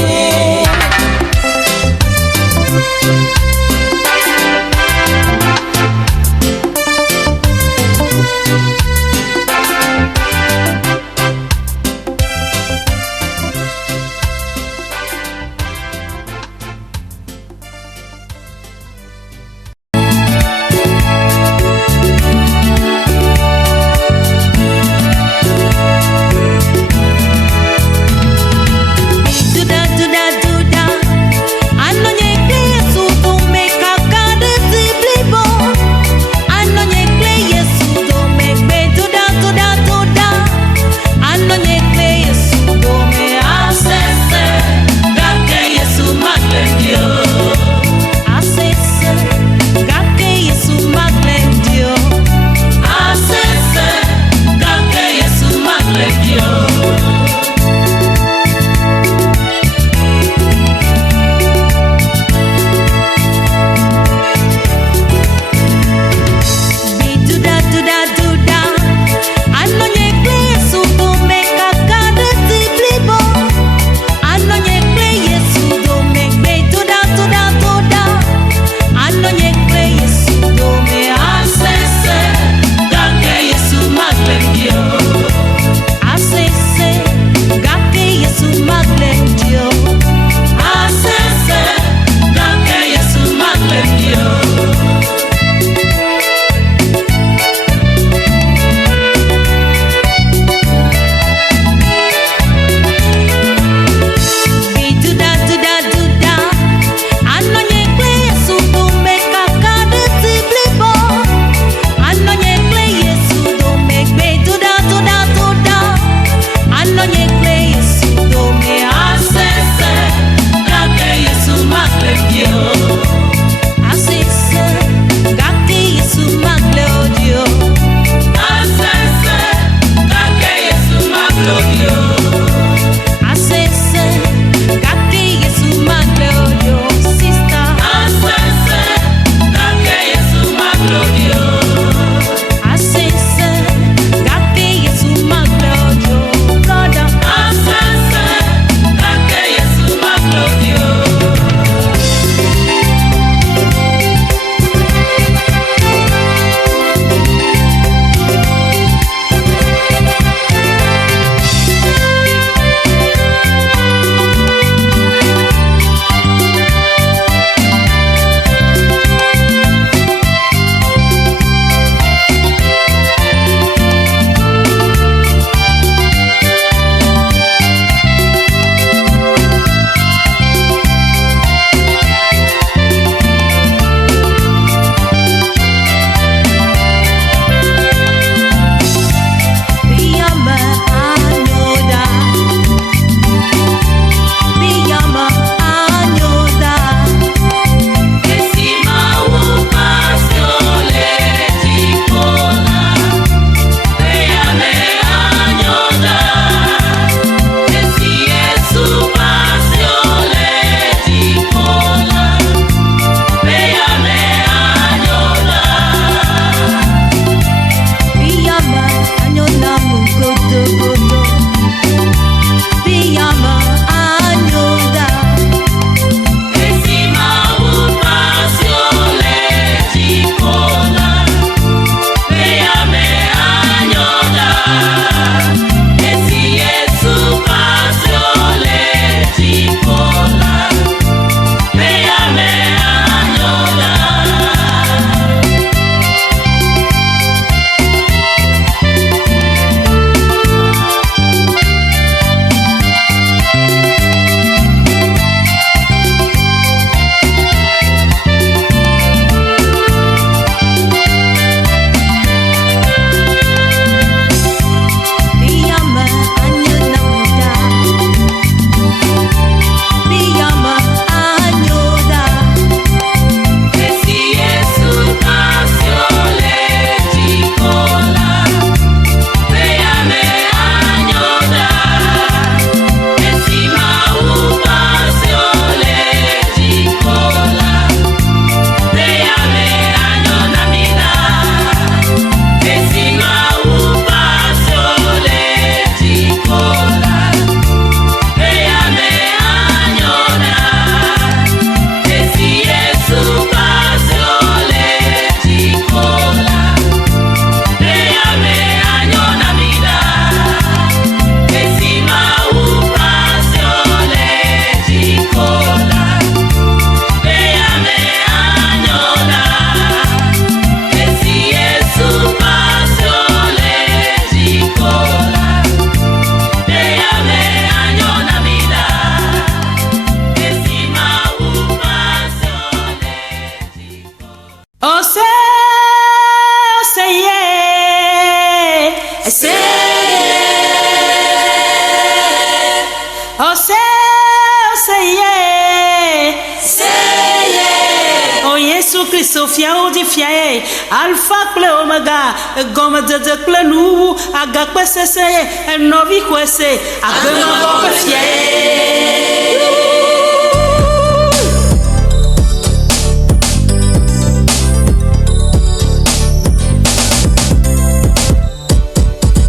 Kristo fia o di fia alfa ple omega goma de ple nu aga kwese novi kwese agama go fia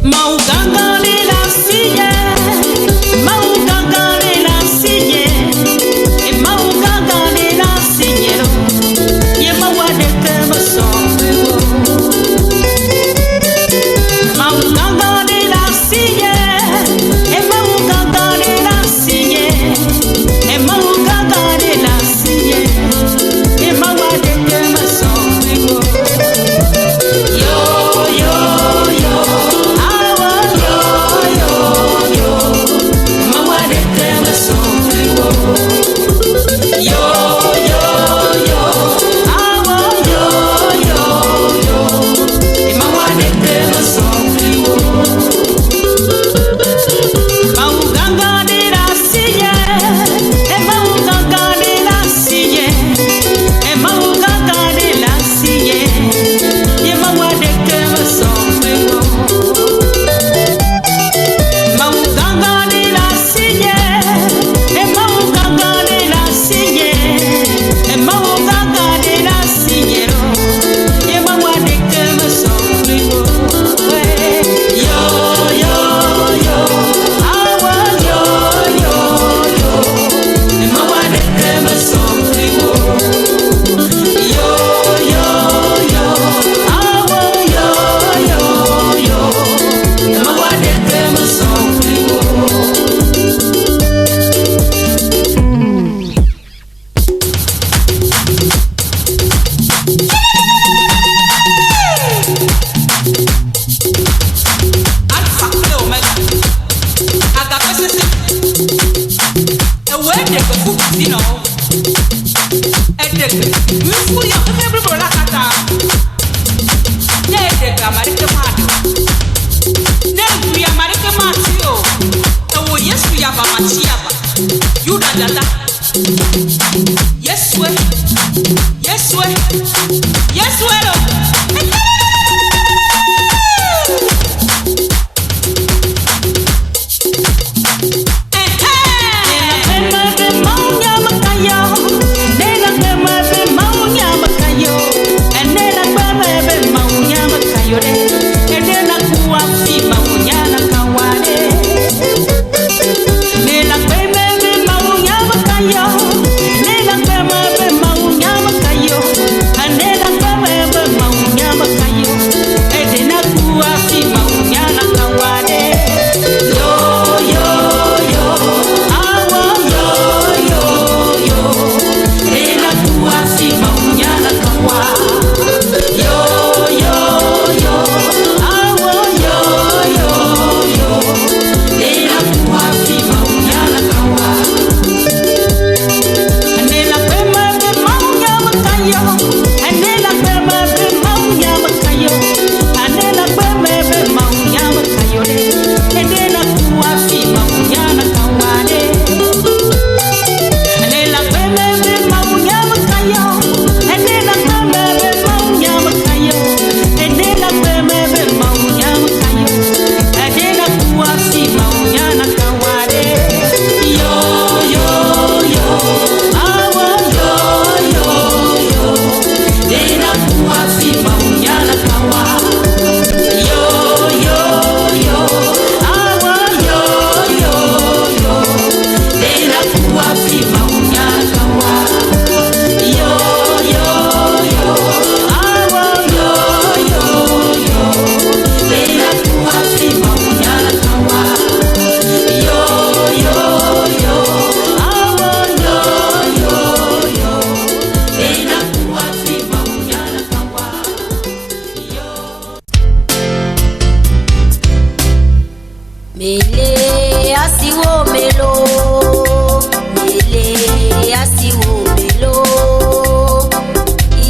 Mauganga ni la siye Mauganga ni la siye Mauganga ni la siye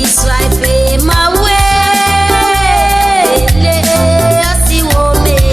Iswa ife mawe, le asiwo me.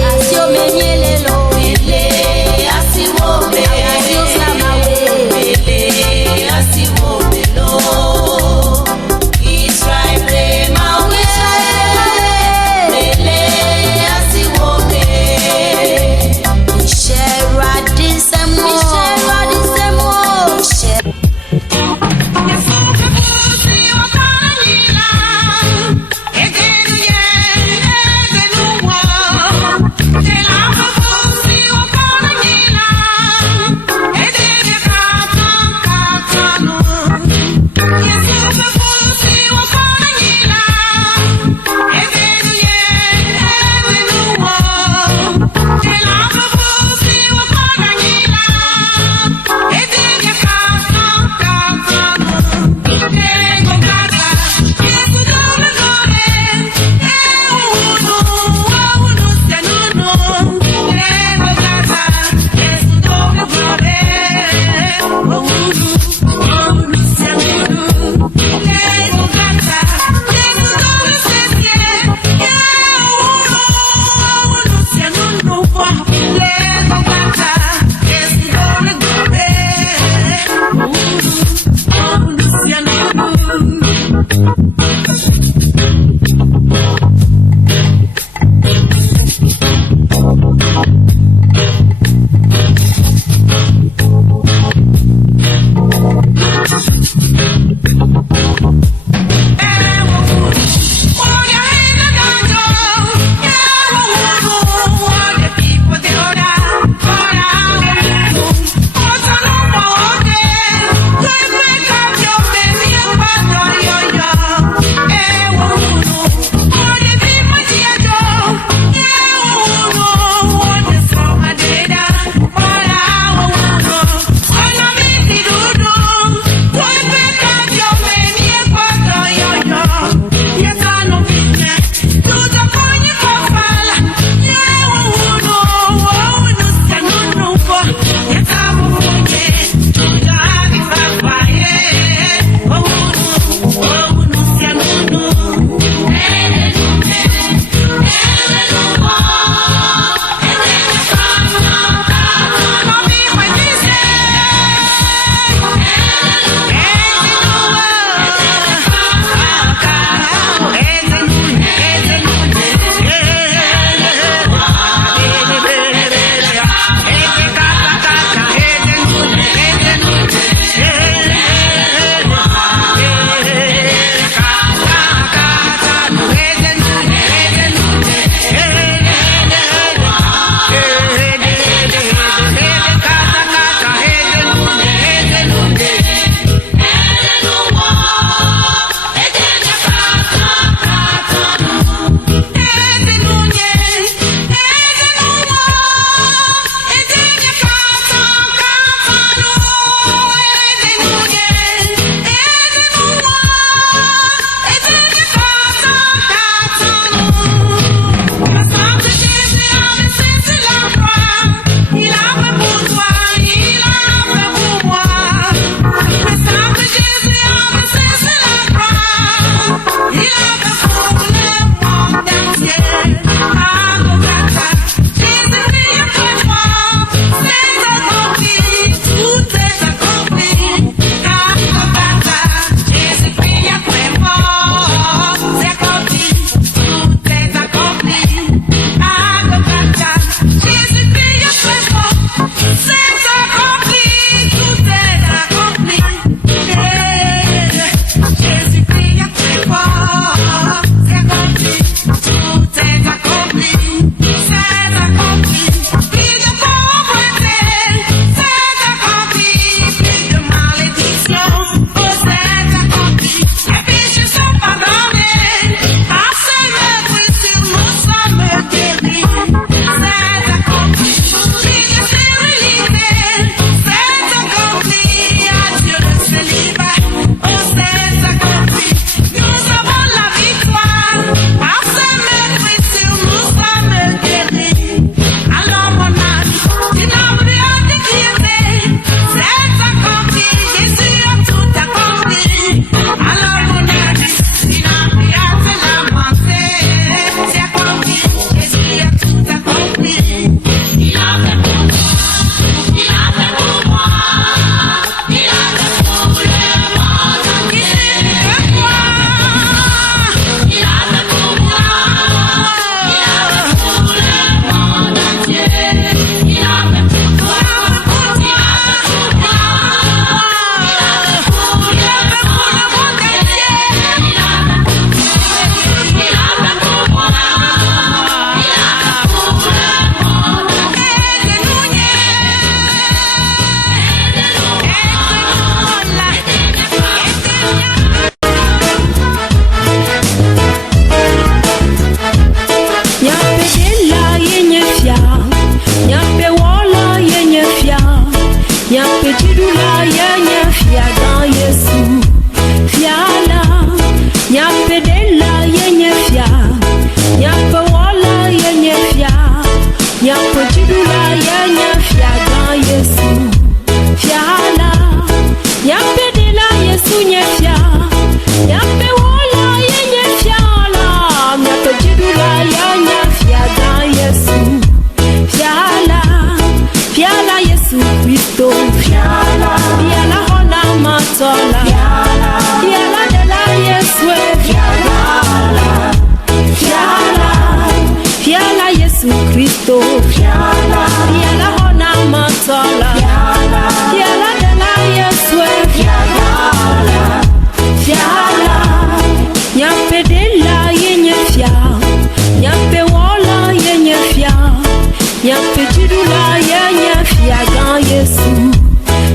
Nyape jidula yenye fia gan Yesu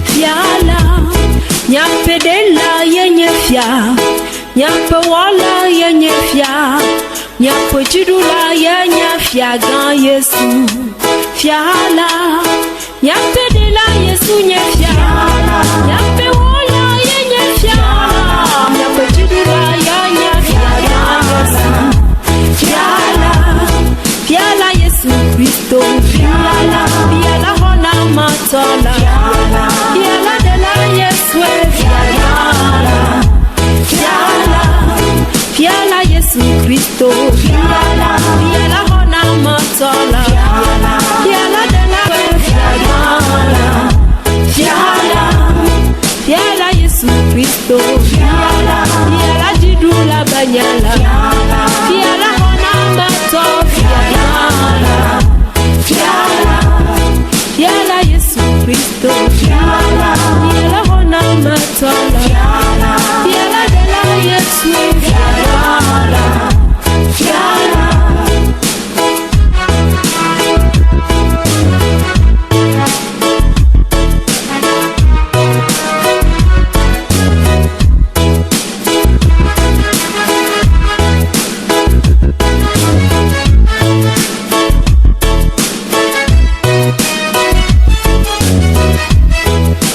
fiala. Nyape dela yenye fia. Nyape wala yenye fia. Nyape jidula yenye fia gan Yesu fiala. Nyape dela Yesu nye fia. Nyape wala yenye fia. Nyape jidula yenye fia gan Yesu fiala. Fiala Yesu Kristo fiala. Fiala hona matola fiala dela Yesu fiala. Fiala Fiala Yesu Kristo fiala. Fiala hona matola fiala dela fiala. Fiala Fiala Yesu Kristo fiala. Fiala jidula banyala fiala hona matola fiala. Fiala Fiala Yesu Kristo fiala. Fiala hona matola fiala dela Yesu fiala. Fiala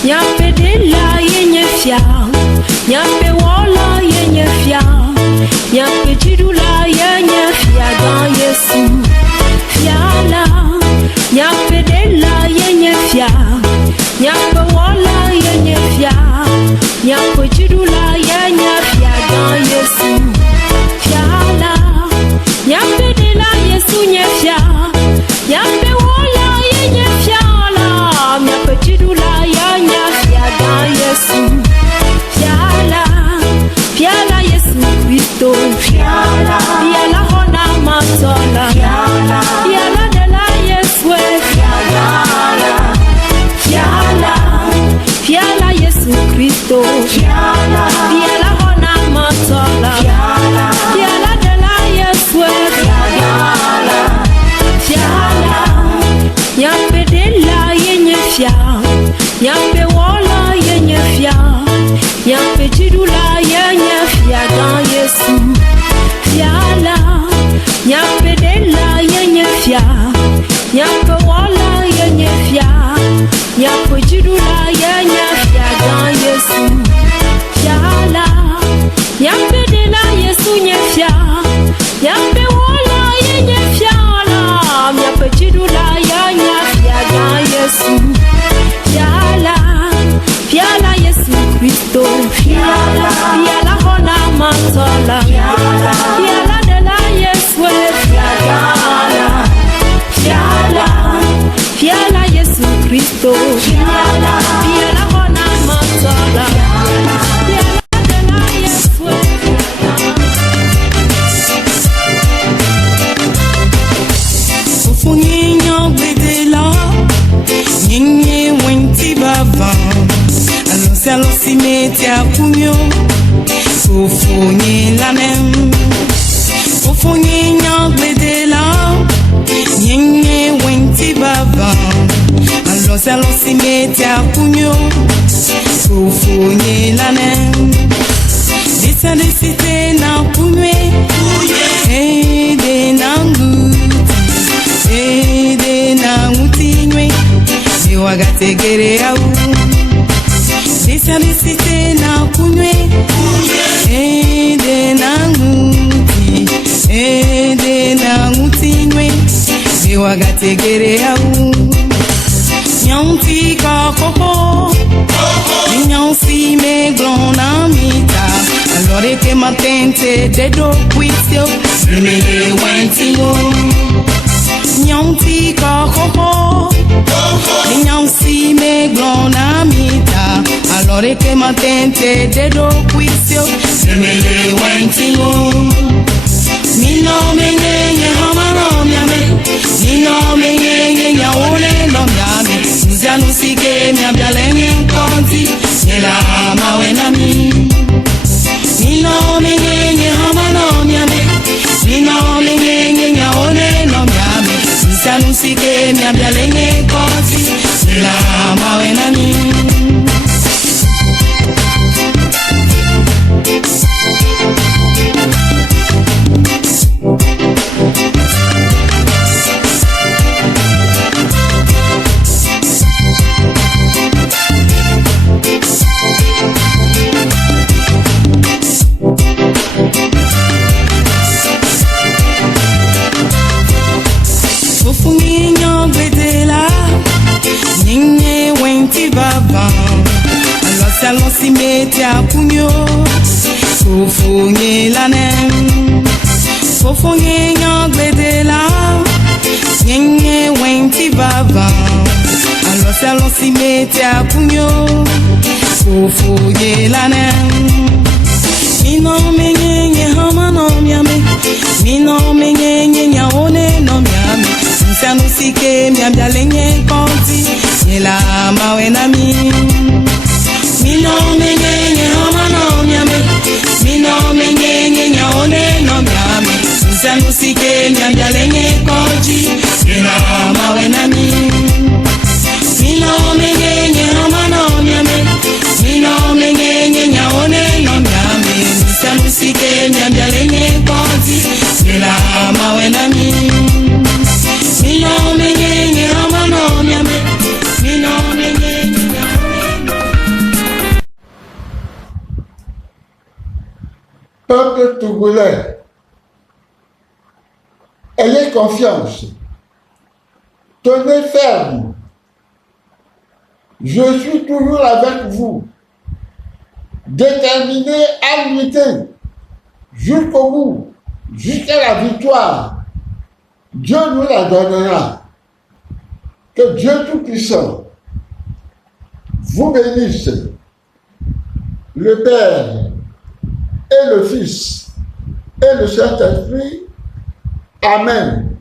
Nyape dela yenye fia. Nyape wala yenye fia. Nyape jidula yenye fia gan Yesu fiala. Nyape dela yenye fia. Nyape wala yenye fia. Nyape jidula yenye fia gan Yesu fiala. Nyape dela Yesu nye fia. Nyape wala yenye fiala. Nyape jidula yenye fia gan Yesu fiala. Fiala Yesu Kristo fiala. Fiala hona matola fiala. Fiala dela Yesu fiala. Fiala Fiala Yesu Kristo fiala. Fiala hona matola fiala. Fiala dela Yesu fiala. Fiala Nyape dela yenye fia. Nyape wala yenye fia. Nyape jidula yenye fia gan Yesu fiala. Nyape dela yenye fia. Nyape wala yenye fia. Nyape jidula yenye fia gan Yesu fiala. Nyape dela Yesu nye fia. Nyape wala yenye fiala. Nyape jidula yenye fia gan Yesu fiala. Fiala Yesu Kristo fiala. Fiala hona matola fiala dela Yesu fiala. Fiala Fiala Yesu Kristo fiala. Fiala hona matola fiala dela Yesu fiala. Ufunginyo bedela Nye wenti baba. Alo si meti a punyo. Ufungi lanem. Ufungi nyangbe de la. Nye wenti baba. Alo si meti a punyo. Ufungi lanem. Disa desite na punye. Ede nanguti. Ede nanguti. Wagategere au Disialisite na kunywe Ede na nguti. Ede na nguti nywe Wagategere au Nyanti ka koko Nyansi me glona mita Alore ke matente dedo kwitio Nimele wenti yo Nyanti ka koko Nyansi me glona mita Alore ke matente dedo kwitio Nimele wenti yo Nino menye hamaro miame Nino menye yaone lo miame Nzianu sige miabialenye konti Nila mawe nami Nino menye hamaro miame Nino menye yaone lo miame Nzianu nusike miambia lenye kozi ila mawe nami. Fufunginho bedela ninge wenti baba alonsi meti apunyo fufungi lanem fufunginho bedela ninge wenti baba alonsi meti apunyo fufungi lanem. Mino menyenye hama no miame, mino menyenye nyaone no miame. Msianu sike miambia lenye konti, yela mawe na mi. Mino menyenye hama no miame, mino menyenye nyaone no miame. Msianu sike miambia lenye konti, yela mawe na mi. Mino menyenye hama no miame, mino menyenye nyaone no miame. Musike nyambia lenye konti ila mawe na mi. Mino menyenye amano nyame, mino menyenye nyame. Peuple togolais, ayez confiance, tenez ferme, je suis toujours avec vous. Déterminé à lutter jusqu'au bout, jusqu'à la victoire. Dieu nous la donnera. Que Dieu Tout-Puissant vous bénisse, le Père et le Fils et le Saint-Esprit. Amen.